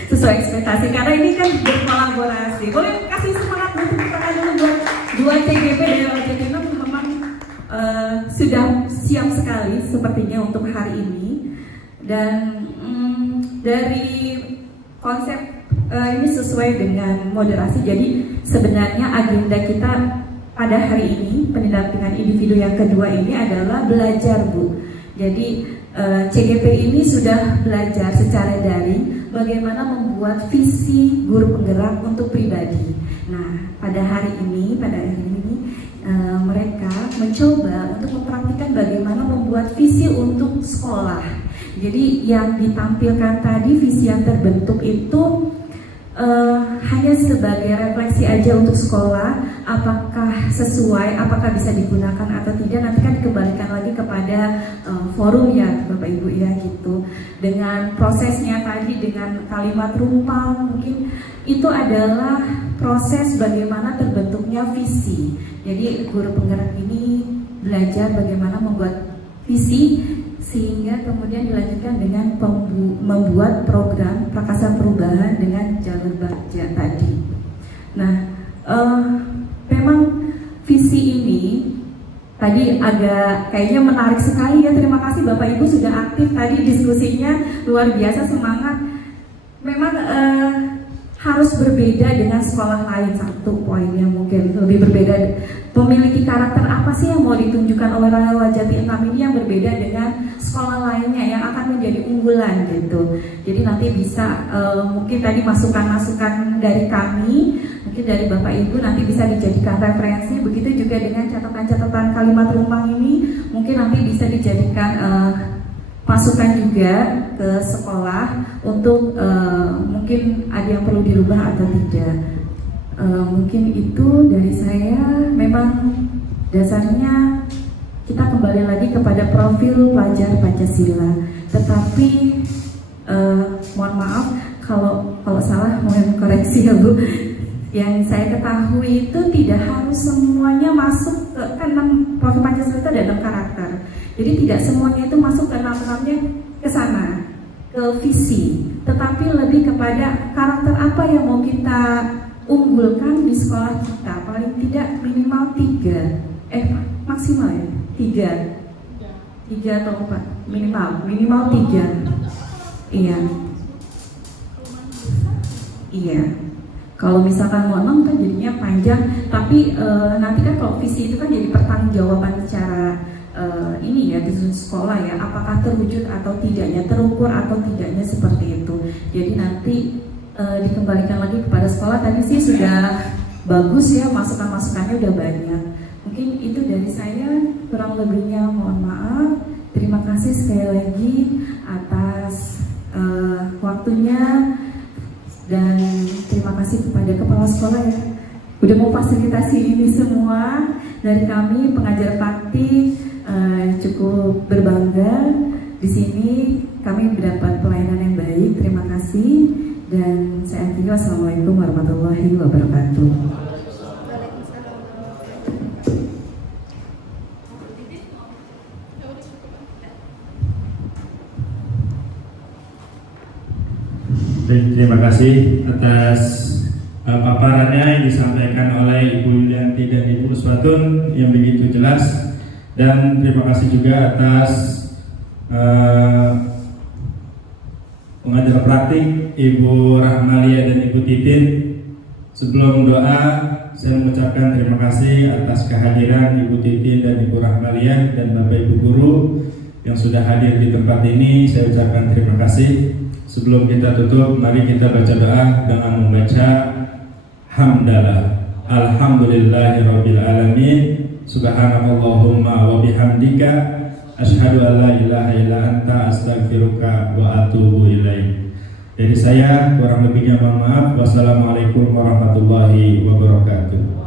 Sesuai ekspektasi karena ini kan berkolaborasi. Boleh kasih semangat untuk kita dulu buat dua CGP dari Wajatinam memang sudah sudah siap sekali sepertinya untuk hari ini. Dan dari konsep ini sesuai dengan moderasi. Jadi sebenarnya agenda kita pada hari ini, pendampingan individu yang kedua ini adalah belajar, Bu. Jadi CGP ini sudah belajar secara daring bagaimana membuat visi guru penggerak untuk pribadi. Nah, pada hari ini mereka mencoba untuk mempraktikkan bagaimana membuat visi untuk sekolah. Jadi yang ditampilkan tadi, visi yang terbentuk itu hanya sebagai refleksi aja untuk sekolah, apakah sesuai, apakah bisa digunakan atau tidak, nanti kan dikembalikan lagi kepada forum ya Bapak Ibu ya gitu. Dengan prosesnya tadi, dengan kalimat rumpang, mungkin itu adalah proses bagaimana terbentuknya visi. Jadi guru penggerak ini belajar bagaimana membuat visi, sehingga kemudian dilanjutkan dengan membuat program Prakarsa Perubahan dengan jalur baja tadi. Nah, memang visi ini tadi agak kayaknya menarik sekali ya. Terima kasih Bapak Ibu sudah aktif tadi, diskusinya luar biasa, semangat. Memang harus berbeda dengan sekolah lain, satu poinnya mungkin lebih berbeda. Memiliki karakter apa sih yang mau ditunjukkan oleh Rawa Jati 6 ini yang berbeda dengan sekolah lainnya yang akan menjadi unggulan gitu. Jadi nanti bisa mungkin tadi masukan-masukan dari kami, mungkin dari Bapak Ibu nanti bisa dijadikan referensi. Begitu juga dengan catatan-catatan kalimat rumpang ini, mungkin nanti bisa dijadikan masukan juga ke sekolah untuk mungkin ada yang perlu dirubah atau tidak. Mungkin itu dari saya. Memang dasarnya kita kembali lagi kepada profil pelajar Pancasila. Tetapi mohon maaf kalau salah, mohon koreksi ya Bu. Yang saya ketahui itu tidak harus semuanya masuk ke, kan profil Pancasila itu ada 6 karakter. Jadi tidak semuanya itu masuk ke 6-6-nya ke sana, ke visi. Tetapi lebih kepada karakter apa yang mau kita unggulkan di sekolah kita. Paling tidak minimal 3, maksimal ya 3 atau 4, minimal 3. Iya. Kalau misalkan mau 6 kan jadinya panjang. Tapi nanti kan kalau visi itu kan jadi pertanggungjawaban secara ini ya di sekolah ya, apakah terwujud atau tidaknya, terukur atau tidaknya, seperti itu. Jadi nanti dikembalikan lagi kepada sekolah. Tadi sih sudah bagus ya, masukan-masukannya udah banyak. Mungkin itu dari saya, kurang lebihnya mohon maaf. Terima kasih sekali lagi atas waktunya, dan terima kasih kepada kepala sekolah ya udah mau fasilitasi ini semua. Dari kami pengajar praktik cukup berbangga di sini, kami mendapat pelayanan yang baik. Terima kasih. Dan saya akhiri, wassalamualaikum warahmatullahi wabarakatuh. Terima kasih atas paparannya yang disampaikan oleh Ibu Yulianti dan Ibu Uswatun yang begitu jelas. Dan terima kasih juga atas pengajar praktik Ibu Rahmalia dan Ibu Titin. Sebelum doa, saya mengucapkan terima kasih atas kehadiran Ibu Titin dan Ibu Rahmalia dan Bapak Ibu guru yang sudah hadir di tempat ini. Saya ucapkan terima kasih. Sebelum kita tutup, mari kita baca doa dengan membaca hamdalah. Alhamdulillahirabbil alamin. Subhanallahumma wa bihamdika asyhadu an la ilaha illa anta astaghfiruka wa atubu ilaik. Dari saya kurang lebihnya mohon maaf. Wassalamualaikum warahmatullahi wabarakatuh.